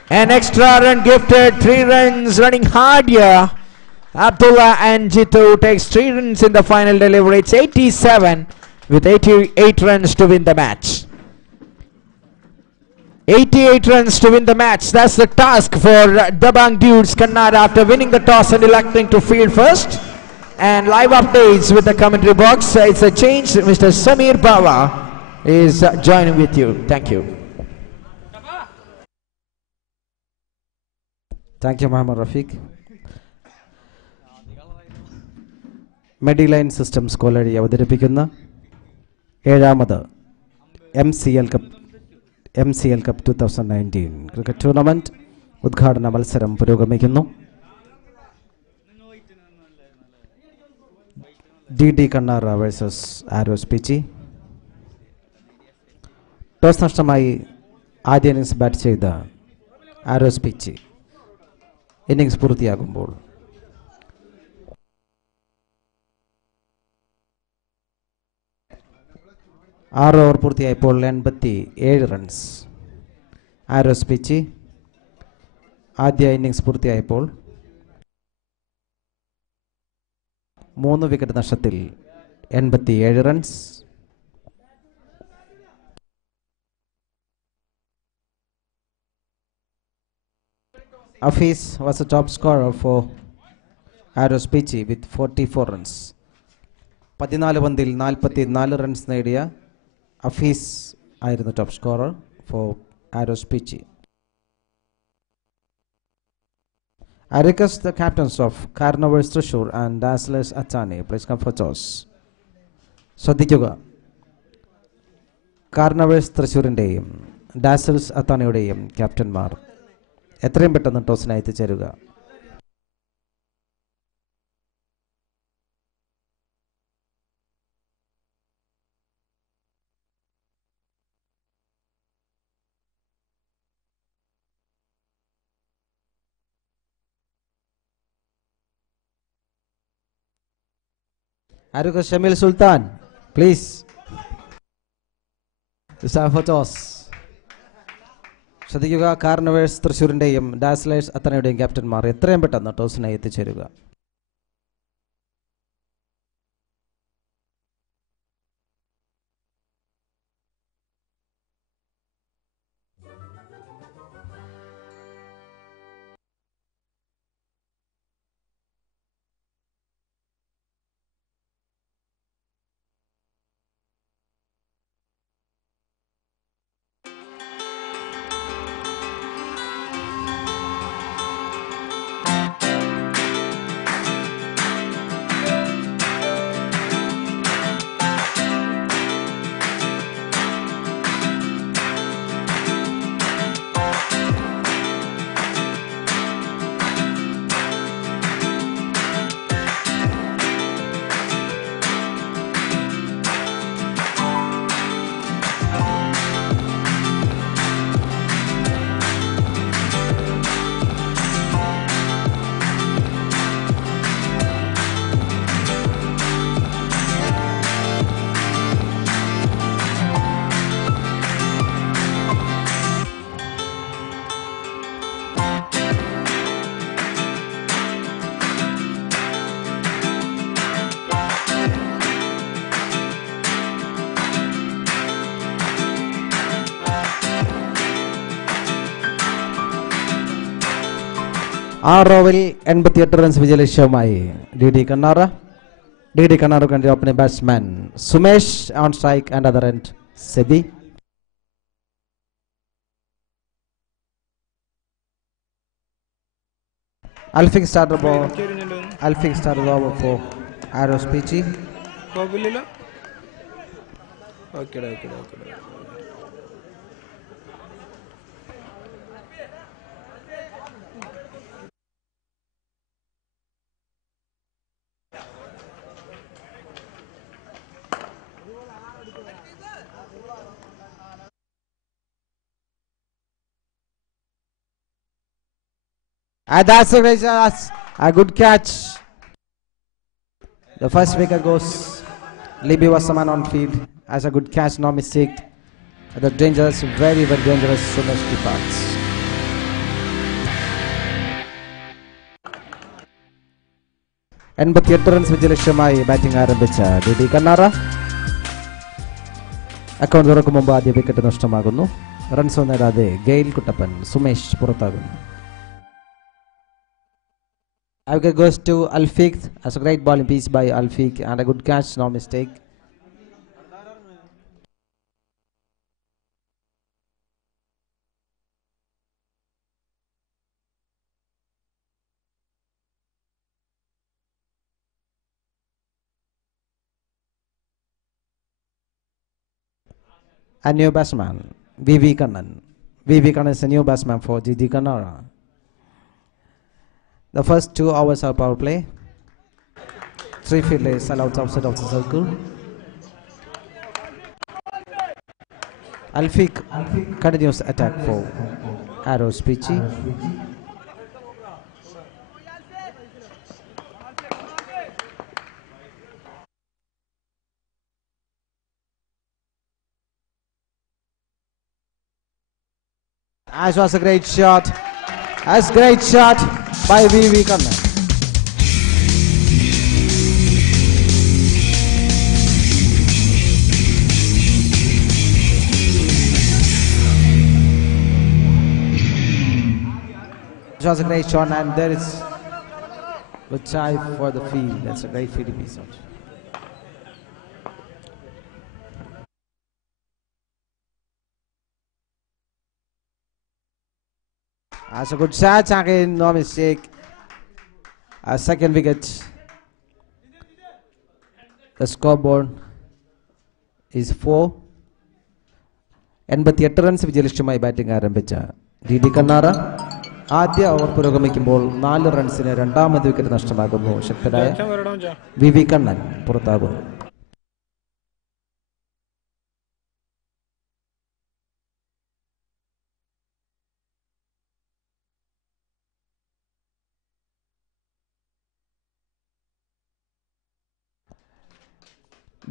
An extra run gifted. 3 runs running hard here. Abdullah and Jitu takes 3 runs in the final delivery. It's 87 with 88 runs to win the match. 88 runs to win the match. That's the task for Dabang Dudes Kannara after winning the toss and electing to field first. and live updates with the commentary box. It's a change. Mr. Samir Bawa is joining with you. Thank you. Thank you, Muhammad Rafiq. Medline systems Koladi അവതരിപ്പിക്കുന്ന ഏഴാമത് MCL cup 2019 cricket tournament ഉദ്ഘാടന മത്സരം പുരോഗമിക്കുന്നു. DD Kannara versus arrows Peechi. Toss നഷ്ടമായി ആദ്യ innings bat ചെയ്ത arrows Peechi innings പൂർത്തിയാകുമ്പോൾ 6 over പൂർത്തിയായപ്പോൾ 87 runs. Arrows Peechi ആദ്യ ഇന്നിംഗ്സ് പൂർത്തിയായപ്പോൾ 3 വിക്കറ്റ് നഷ്ടത്തിൽ 87 runs. Hafiz was a top scorer for Aros Peechi with 44 runs. 14 പന്തിൽ 44 റൺസ് നേടിയ Hafiz ആയിരുന്നു top scorer for Aros Peechi. I request the captains of Kannara Thrissur and Dazzlers Athane please come for toss. ശ്രദ്ധിക്കുക, കാർണവേഴ്സ് തൃശ്ശൂരിൻ്റെയും ഡാസൽസ് അത്താനയുടെയും ക്യാപ്റ്റന്മാർ എത്രയും പെട്ടെന്ന് ടോസിനായി എത്തിച്ചേരുക. ആരുക ഷമീൽ സുൽത്താൻ please toss. ശ്രദ്ധിക്കുക, കാർണവേഴ്സ് തൃശ്ശൂരിൻ്റെയും dazzlers അത്തനയുടെയും ക്യാപ്റ്റന്മാർ എത്രയും പെട്ടെന്ന് ടോസിനായി എത്തിച്ചേരുക. ആറ് ഓവറിൽ 88 runs വിജയലക്ഷ്യവുമായി DD Kannara. DD Kannara can the opening batsman Sumesh on strike and other end Sebi. Alfing started over for Aros Peechi. Okay. And that's a good catch. The first wicket goes. Libby was someone on field. As a good catch, no mistake. The dangerous, very dangerous Sumesh departs. And 88 runs വിജയലക്ഷ്യമായി batting ആരംഭിച്ച DD Kannara. Account തുറക്കും മുമ്പ് ആദ്യ wicket നഷ്ടമാകുന്നു. Runs നേടാതെ Gayle Kuttappan Sumesh പുറത്താകുന്നു. wicket goes to Alfiq. That's a great bowling piece by Alfiq and a good catch, no mistake. A new batsman, VV Kannan. VV Kannan is a new batsman for GD Kannara. The first 2 overs of power play. 3 fielders allowed outside of the circle. Alfiq continues attack for arrows Peechi. As was a great shot. As great shot by VV Kannan. It was a great shot, and there is good try for the field. That's a great fielding piece. That's a good shot again, no mistake. A second wicket. The scoreboard is 4. 88 runs വിജയലക്ഷ്യമായി batting ആരംഭിച്ച GD കന്നാറ ആദ്യ over പുരോഗമിക്കുമ്പോൾ 4 റൺസിന് രണ്ടാമത് wicket നഷ്ടമാകുന്നു. ശക്തരായ VV Kannan പുറത്താകുന്നു.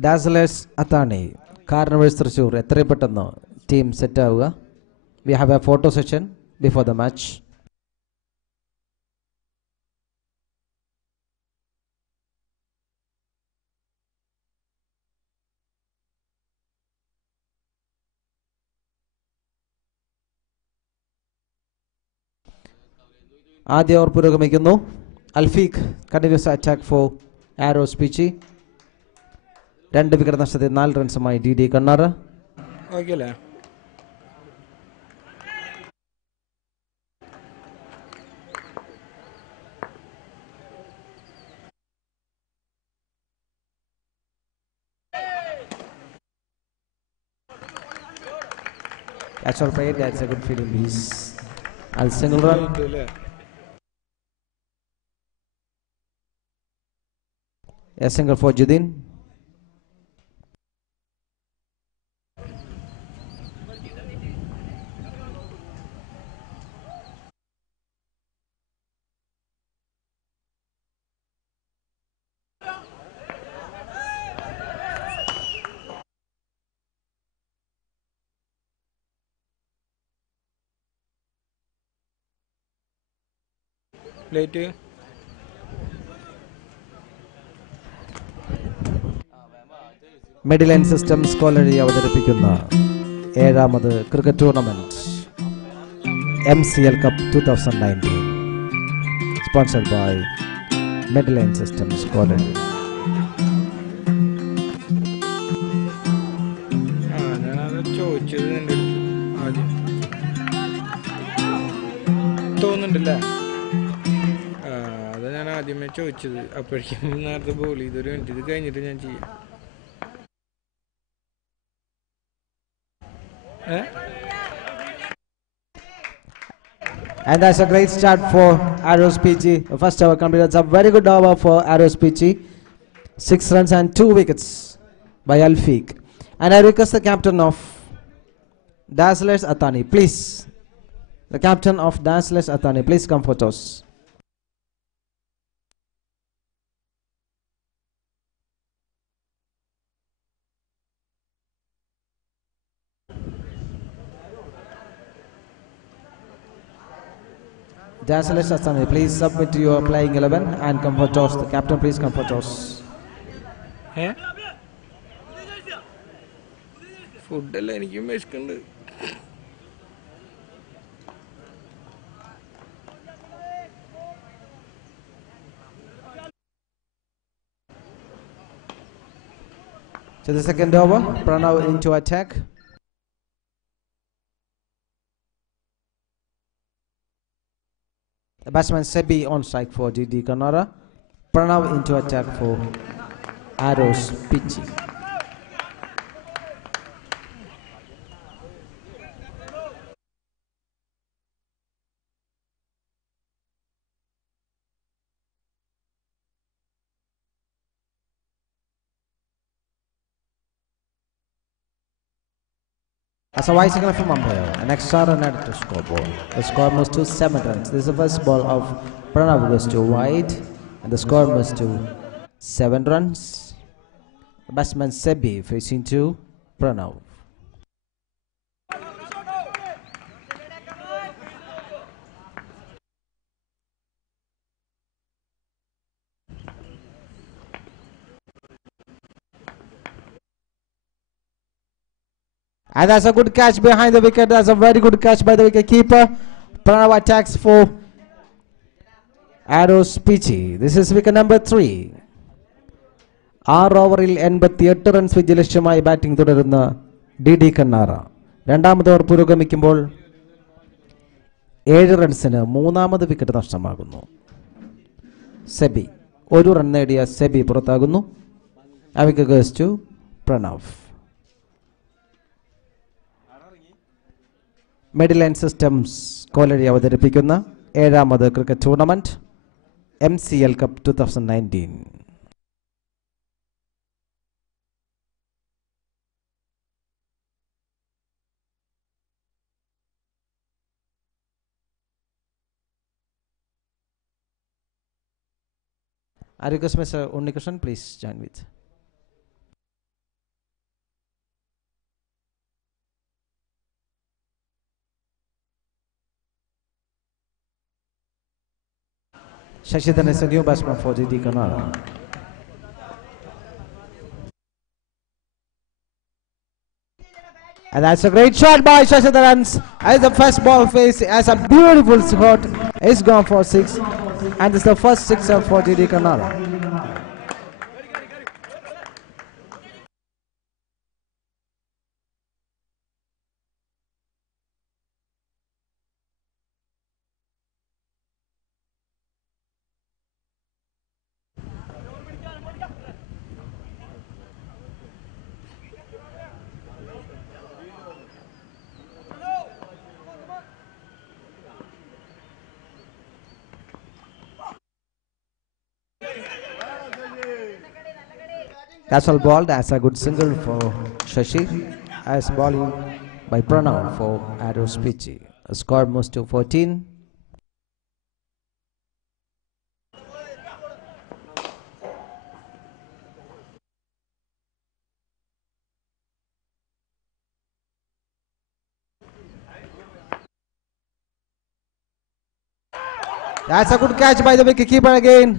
Dazzlers Athani Karanavars Thrissur എത്രയും പെട്ടെന്ന് ടീം സെറ്റ് ആവുക. We have a photo session before the match. ആദ്യ ഓവർ പുരോഗമിക്കുന്നു. Alfiq continues attack for Arrows Peechi. 2 wicket നഷ്ടത്തിൽ 4 റൺസുമായി GD Kannara. That's all played. That's a good fielding piece. Al single run. A single for Judin. Late. Middle line system സ്കോളറി അവതരിപ്പിക്കുന്ന 7ാമത് cricket tournament MCL cup 2019 sponsored by middle line system സ്കോളറി. ചോദിച്ചത് എൻ്റെ അടുത്ത് ആദ്യം തോന്നുന്നുണ്ടല്ലേ? അതാ ഞാൻ ആദ്യമേ ചോദിച്ചത്. അപ്പോഴേക്കും നേരത്തെ ബോൾ ചെയ്തൊരു മിനിറ്റ് ഇത് കഴിഞ്ഞിട്ട് ഞാൻ ചെയ്യാം. And that's a great start for Arrows Peechi. The first over completed. It's a very good over for Arrows Peechi. 6 runs and 2 wickets by Alfiq. And I request the captain of Dazzlers Athani, please. The captain of Dazzlers Athani, please come for toss. Dazzlers Athani, please submit to your playing 11 and come for toss. The captain, please come for toss. ഫുഡല്ല എനിക്കും വിശക്കുണ്ട്. To the second over, Pranav into attack. The batsman Sebi on strike for DD Kannara. Pranav into attack for Arrows Peechi. As a wide signal from umpire, an extra run added to scoreboard. The score moves to 7 runs. This is the first ball of Pranav goes to wide, and the score moves to 7 runs. The batsman Sebi facing to Pranav. And that's a good catch behind the wicket. That's a very good catch by the wicket keeper. Pranav attacks for Arrows Peechi. This is wicket number 3. 6 ഓവറിൽ 88 runs വിജയലക്ഷ്യമായി batting തുടരുന്ന DD കന്നാറ. രണ്ടാമത് over പുരോഗമിക്കുമ്പോൾ 7 റൺസിന് മൂന്നാമത് wicket നഷ്ടമാകുന്നു. SEBI 1 run നേടിയ സെബി പുറത്താകുന്നു. ആ wicket goes to Pranav. Medline systems Kolazhi അവതരിപ്പിക്കുന്ന 7ാമത് cricket tournament MCL cup 2019. I request Mr. Unnikrishnan, please join with. Shashidhan is a new batsman for DD Kannara. And that's a great shot by Shashidhan. As the first ball face, as a beautiful shot, it's gone for 6. And it's the first sixer for DD Kannara. That's all ball. That's a good single for Shashi. As bowling by Pranav for Arrows Peechi. A score moves to 14. That's a good catch by the wicket keeper again.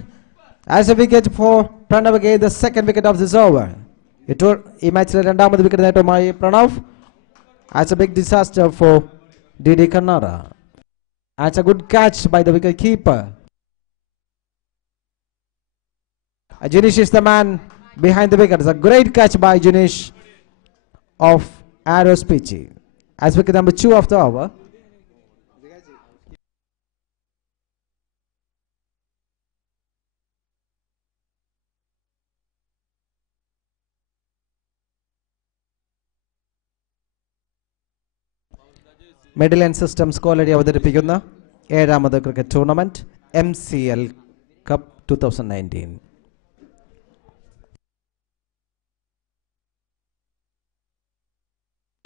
As a wicket for Pranav again, the second wicket of this over. He matched the രണ്ടാമത് wicket നേട്ടമായി Pranav. That's a big disaster for DD Kannara. That's a good catch by the wicket keeper. Jinish is the man behind the wicket. It's a great catch by Jinish of Arrows Peechi. As wicket number 2 of the over. Medline systems Koladi അവതരിപ്പിക്കുന്ന 7ാമത് cricket tournament MCL cup 2019.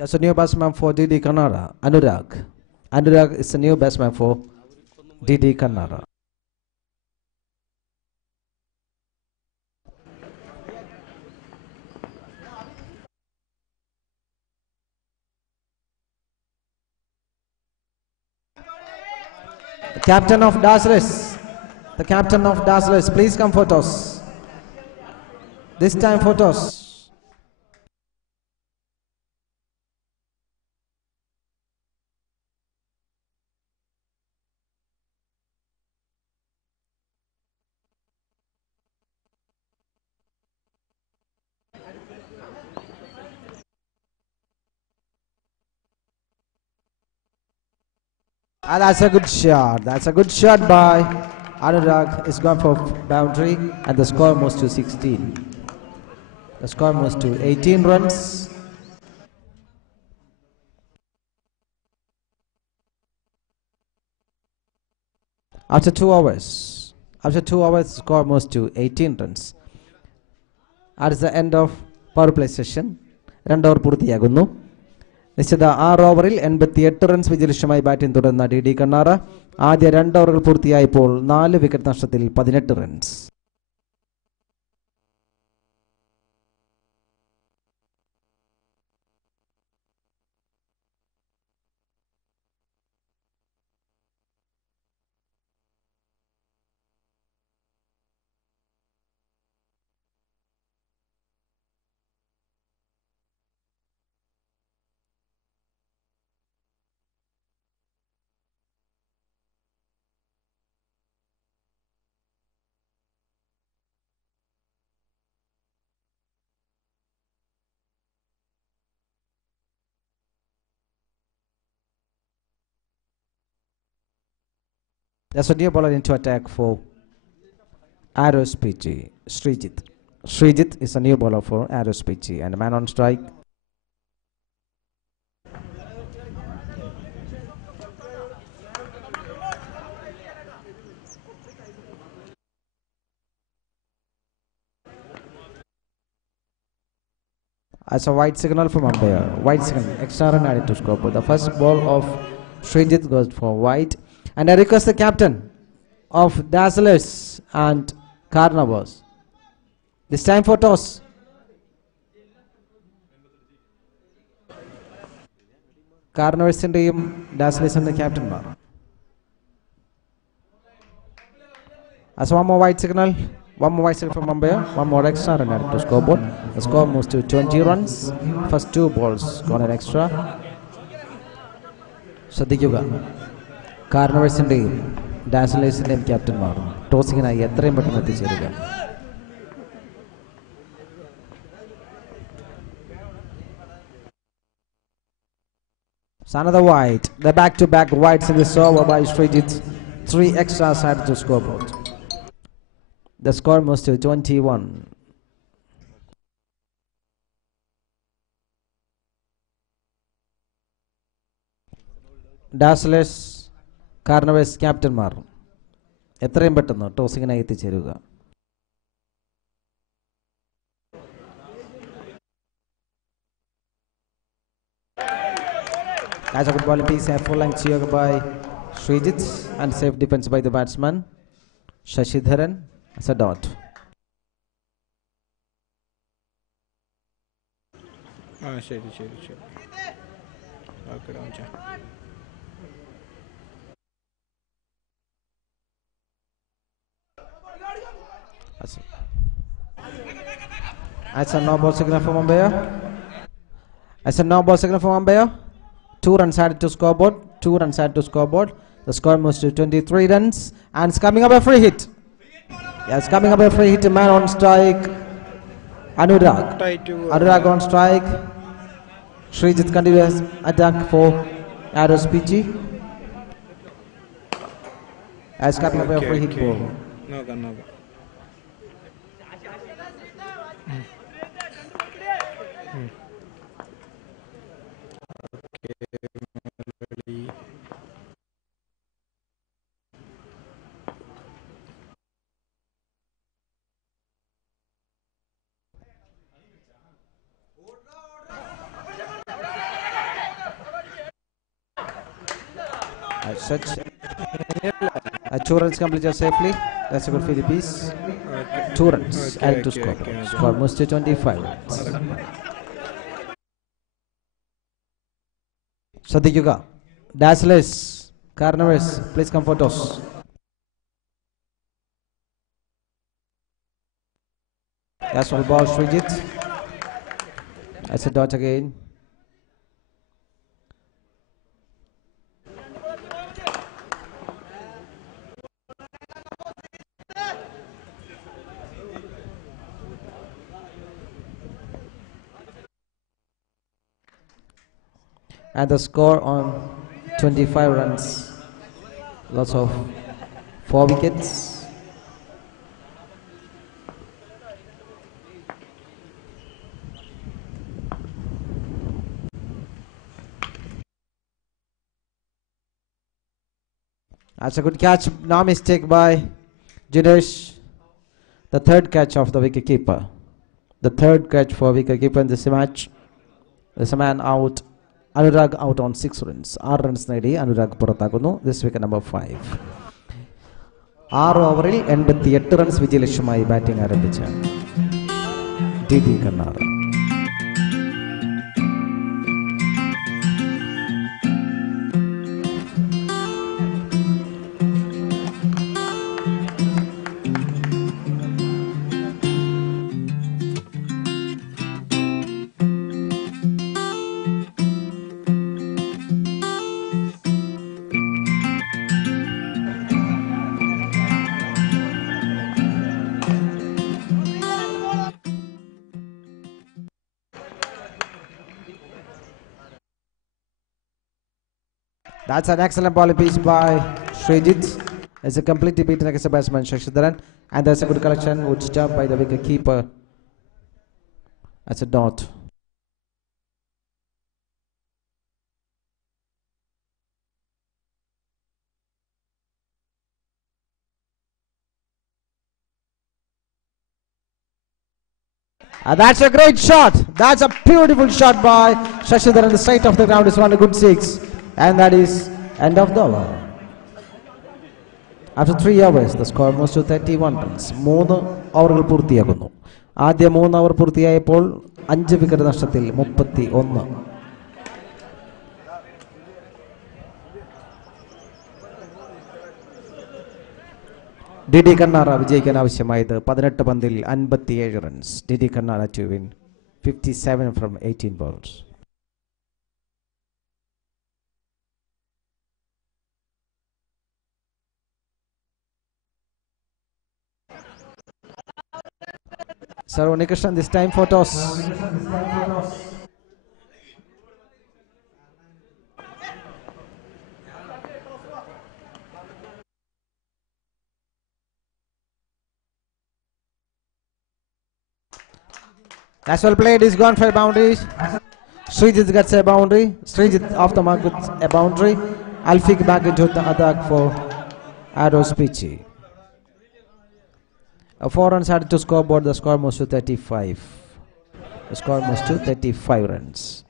As a new batsman for DD Kannara, Anurag. Anurag is a new batsman for DD Kannara. The captain of Dazzlers. The captain of Dazzlers, please come for toss. This time for toss. And that's a good shot. That's a good shot by Anurag. Is gone for boundary, and the score moves to 16. The score moves to 18 runs. After 2 hours, the score moves to 18 runs. At the end of power play session, 2 over പൂർത്തിയാകുന്നു. നിശ്ചിത 6 ഓവറിൽ 88 runs വിജയലക്ഷ്യമായി batting തുടർന്ന T D Kannara ആദ്യ 2 ഓവറുകൾ പൂർത്തിയായപ്പോൾ 4 wicket നഷ്ടത്തിൽ 18 runs. There's a new bowler into attack for Arrows Peechi, Srijit. Srijit is a new bowler for Arrows Peechi, and a man on strike. As a white signal from umpire, white signal, extra run added to scoreboard. The first ball of Srijit goes for white. And I request the captain of Dazzlers and Carnivores. This time for toss. Carnivores'indeയും Dazzlers'indeയും captainമാർ. As one more white signal from umpire, one more extra run added to scoreboard. The score moves to 20 runs. First 2 balls got an extra. ശ്രദ്ധിക്കുക, കാർണവേഴ്സിൻ്റെയും ഡാസ്ലേഴ്സിൻ്റെയും ക്യാപ്റ്റന്മാർ ടോസിങ്ങിനായി എത്രയും പെട്ടെന്ന് എത്തിച്ചേരുക. Another white. The back-to-back whites in this over by Srijit. 3 extras added to scoreboard. The score moves to 21. Dazzlers, Carnivores ക്യാപ്റ്റന്മാർ എത്രയും പെട്ടെന്ന് ടോസിങ്ങിനായി എത്തിച്ചേരുക. As a good ball piece, a full length cheer by Srijit and safe defense by the batsman Shashidharan as a dot. ശരി ശരി ശരി okay. That's a no ball signal from umpire. That's a no ball signal from umpire. 2 runs added to scoreboard. 2 runs added to scoreboard. The score moves to 23 runs. And it's coming up a free hit. Yeah, it's coming up a free hit. A man on strike. Anurag on strike. Srijit continues attack for Arrows Peechi. It's coming up a free hit ball. നോക്കാം. As such, 2 runs completed safely. That's a good for the piece. 2 runs added to score. Score moves to 25 runs. ശ്രദ്ധിക്കുക, Dazzlers, Carnivores, please come for toss. That's for the ball, Srijit. That's a dot again. And the score on 25 runs Lots of 4 wickets. That's a good catch. No mistake by Jinesh. The third catch of the wicketkeeper. The third catch for wicketkeeper in this match. There's a man out. Anurag out on 6 runs. 6 runs നേടി Anurag പുറത്താക്കുന്നു. This wicket number 5. 6 ഓവറിൽ 88 runs വിജയലക്ഷ്യമായി batting ആരംഭിച്ച T Kannara. That's an excellent bowling piece by Srijit. It's a completely beaten against the batsman Shashidharan, and there's a good collection would stop by the wicket keeper. That's a dot. That's a great shot. That's a beautiful shot by Shashidharan. The sight of the ground is one a good 6. And that is end of the over. After 3 hours, the score moves to 31 runs. 3 ഓവറുകൾ പൂർത്തിയാക്കുന്നു. ആദ്യ 3 over പൂർത്തിയായപ്പോൾ 5 wicket നഷ്ടത്തിൽ 31. T Kannara വിജയിക്കാൻ ആവശ്യമായത് 18 പന്തിൽ 57 runs. T Kannara to win 57 from 18 balls. Sir Unikrishnan this time for toss. That's well played. He's gone for a boundary. Srijit gets a boundary. Srijit off the mark with a boundary. Alfik back into the attack for Arrows Peechi. 4 runs added to scoreboard. The score moves to 35. The score moves to 35 runs.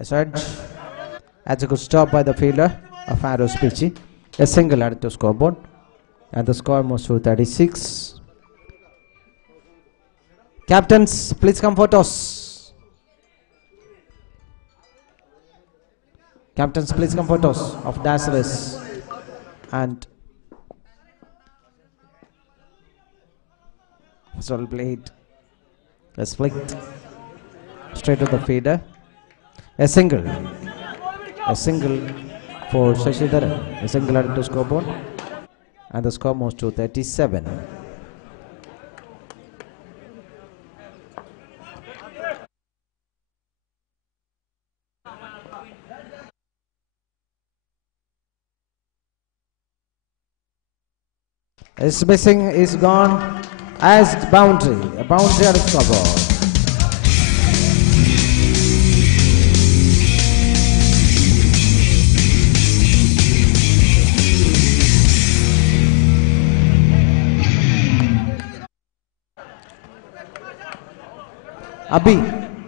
As said, that's a good stop by the fielder of Arrows Peechi. A single added to scoreboard, and the score moves to 36. Captains, please come for toss. Captains, please come for toss of Dazzlers. And well played. Let's flicked straight to the feeder. A single for Shashidharan. A single added to scoreboard, and the score moves to 37. Is missing, is gone as boundary. A boundary at the scoreboard.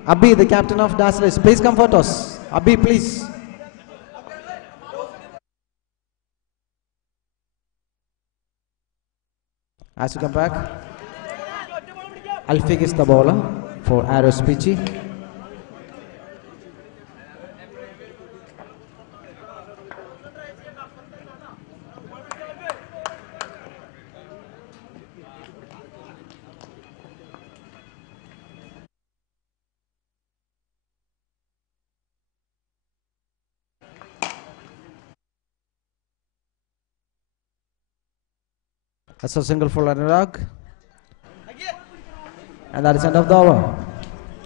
Abhi, the captain of Dazzlers, please come for toss. Abhi, please. As you come back, Alfik is the bowler for Arrows Peechi. That's a single for Anurag. And that is end of the over.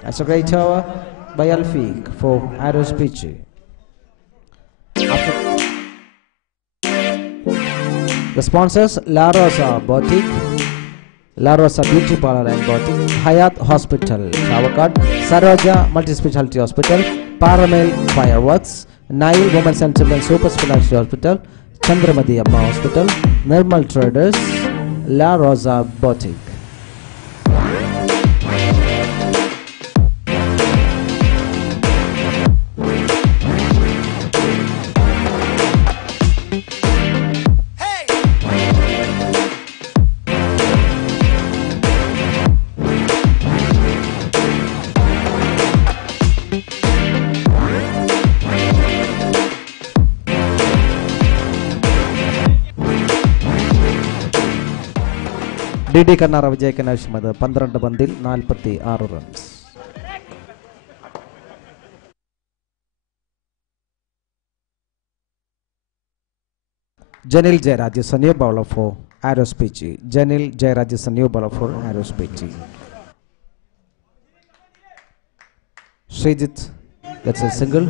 That's a great over by Alfiq for Arrows Peechi. The sponsors: La Rosa Boutique, La Rosa Beauty Parlor and Boutique, Hayat Hospital, Chavakat, Saroja Multi-Speciality Hospital, Paramel Fireworks, Nile Women's and Children's Super Speciality Hospital, Chandramati Amma Hospital, Nirmal Traders, La Rosa Boutique. DD Kannara വിജയിക്കാൻ ആവശ്യമുള്ളത് 12 പന്തിൽ 46 runs. Janil Jairaj is a new bowler for Arrows Peechi. Janil Jairaj is a new bowler for Arrows Peechi. Srijit, that's a single.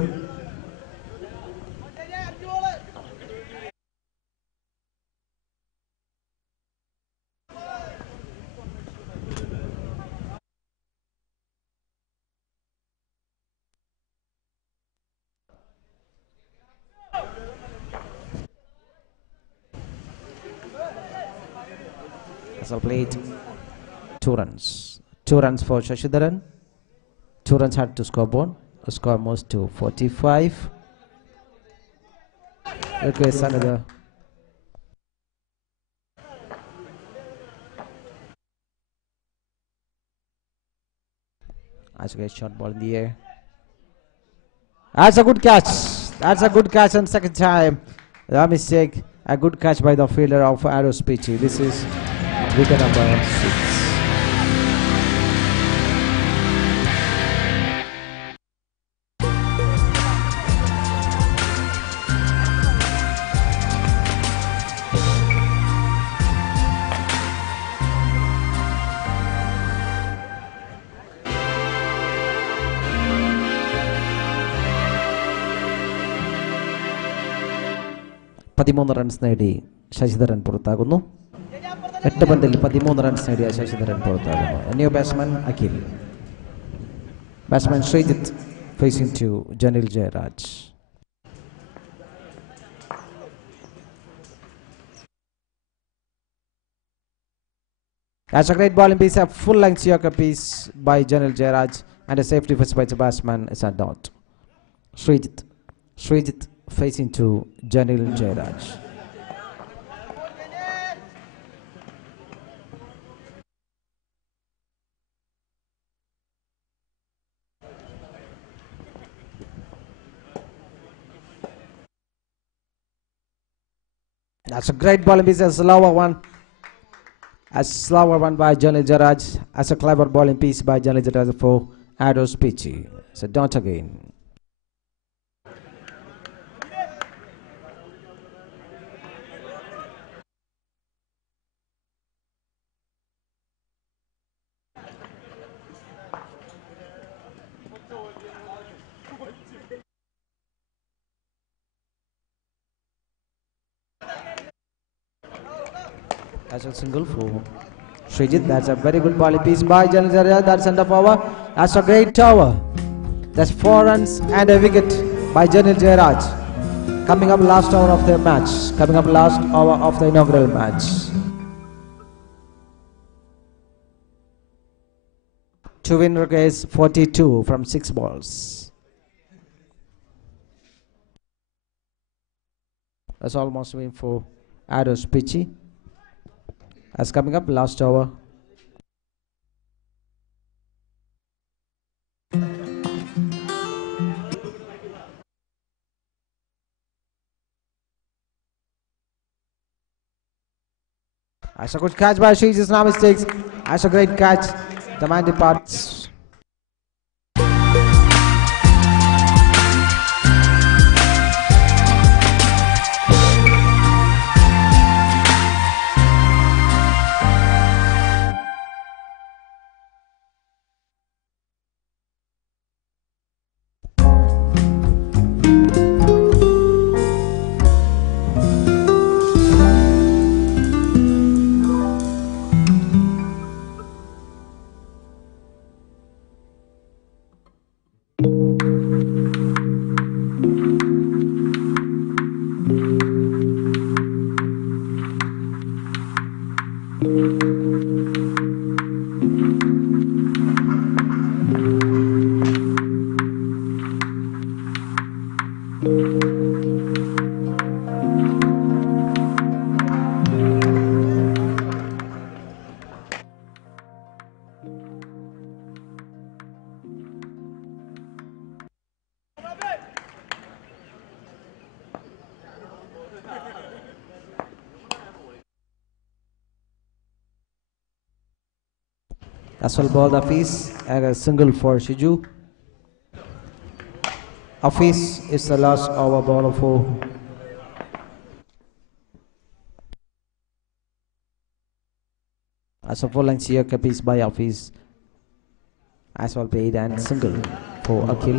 Played 2 runs. 2 runs for Shashidharan. 2 runs had to scoreboard. The score moves to 45. Request another. That's a great shot ball in the air. That's a good catch. That's a good catch on second time. A mistake. A good catch by the fielder of Arrows Peechi. This is wicket number 6. runs നേടി ശശിധരൻ പുറത്താകുന്നു. 8 പന്തിൽ 13 runs നേടിയ ശശിധരൻ പുറത്താകുന്നു. New batsman Akhil. Batsman Sreejith facing to Janil Jayaraj. That's a great bowling piece, a full length Yorker piece by Janil Jairaj and a safety first by the batsman is a dot. Srijit facing to Janil Jairaj. That's a great bowling piece, a slower one. A slower one by Janil Jairaj. As a clever bowling piece by Janil Jairaj for Arrows Peechi. So dot again. That's a single for Srijit. That's a very good bowling piece by Janil Jairaj. That's end of over. That's a great over. That's 4 runs and a wicket by Janil Jairaj. Coming up last hour of the match. Coming up last hour of the inaugural match. 2 win requires 42 from 6 balls. That's almost win for Arrows Peechi. As coming up last over. That's a good catch by Srijit. No mistakes. That's a great catch. The man departs. As well ball Hafiz, a single for Shiju. Hafiz is the last over ball for as a full length here piece by Hafiz. As well paid and single for Akhil.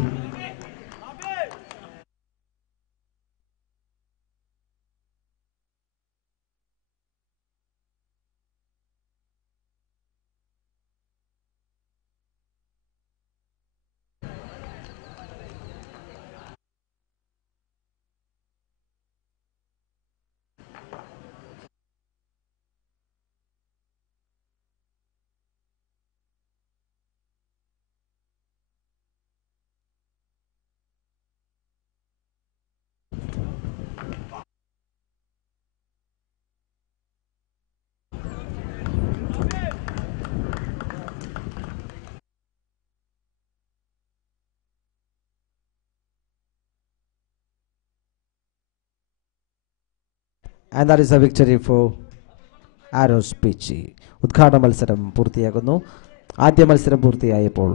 And that is a victory for Arrows Peechi. ഉദ്ഘാടന മത്സരം പൂർത്തിയാകുന്നു. ആദ്യ മത്സരം പൂർത്തിയായപ്പോൾ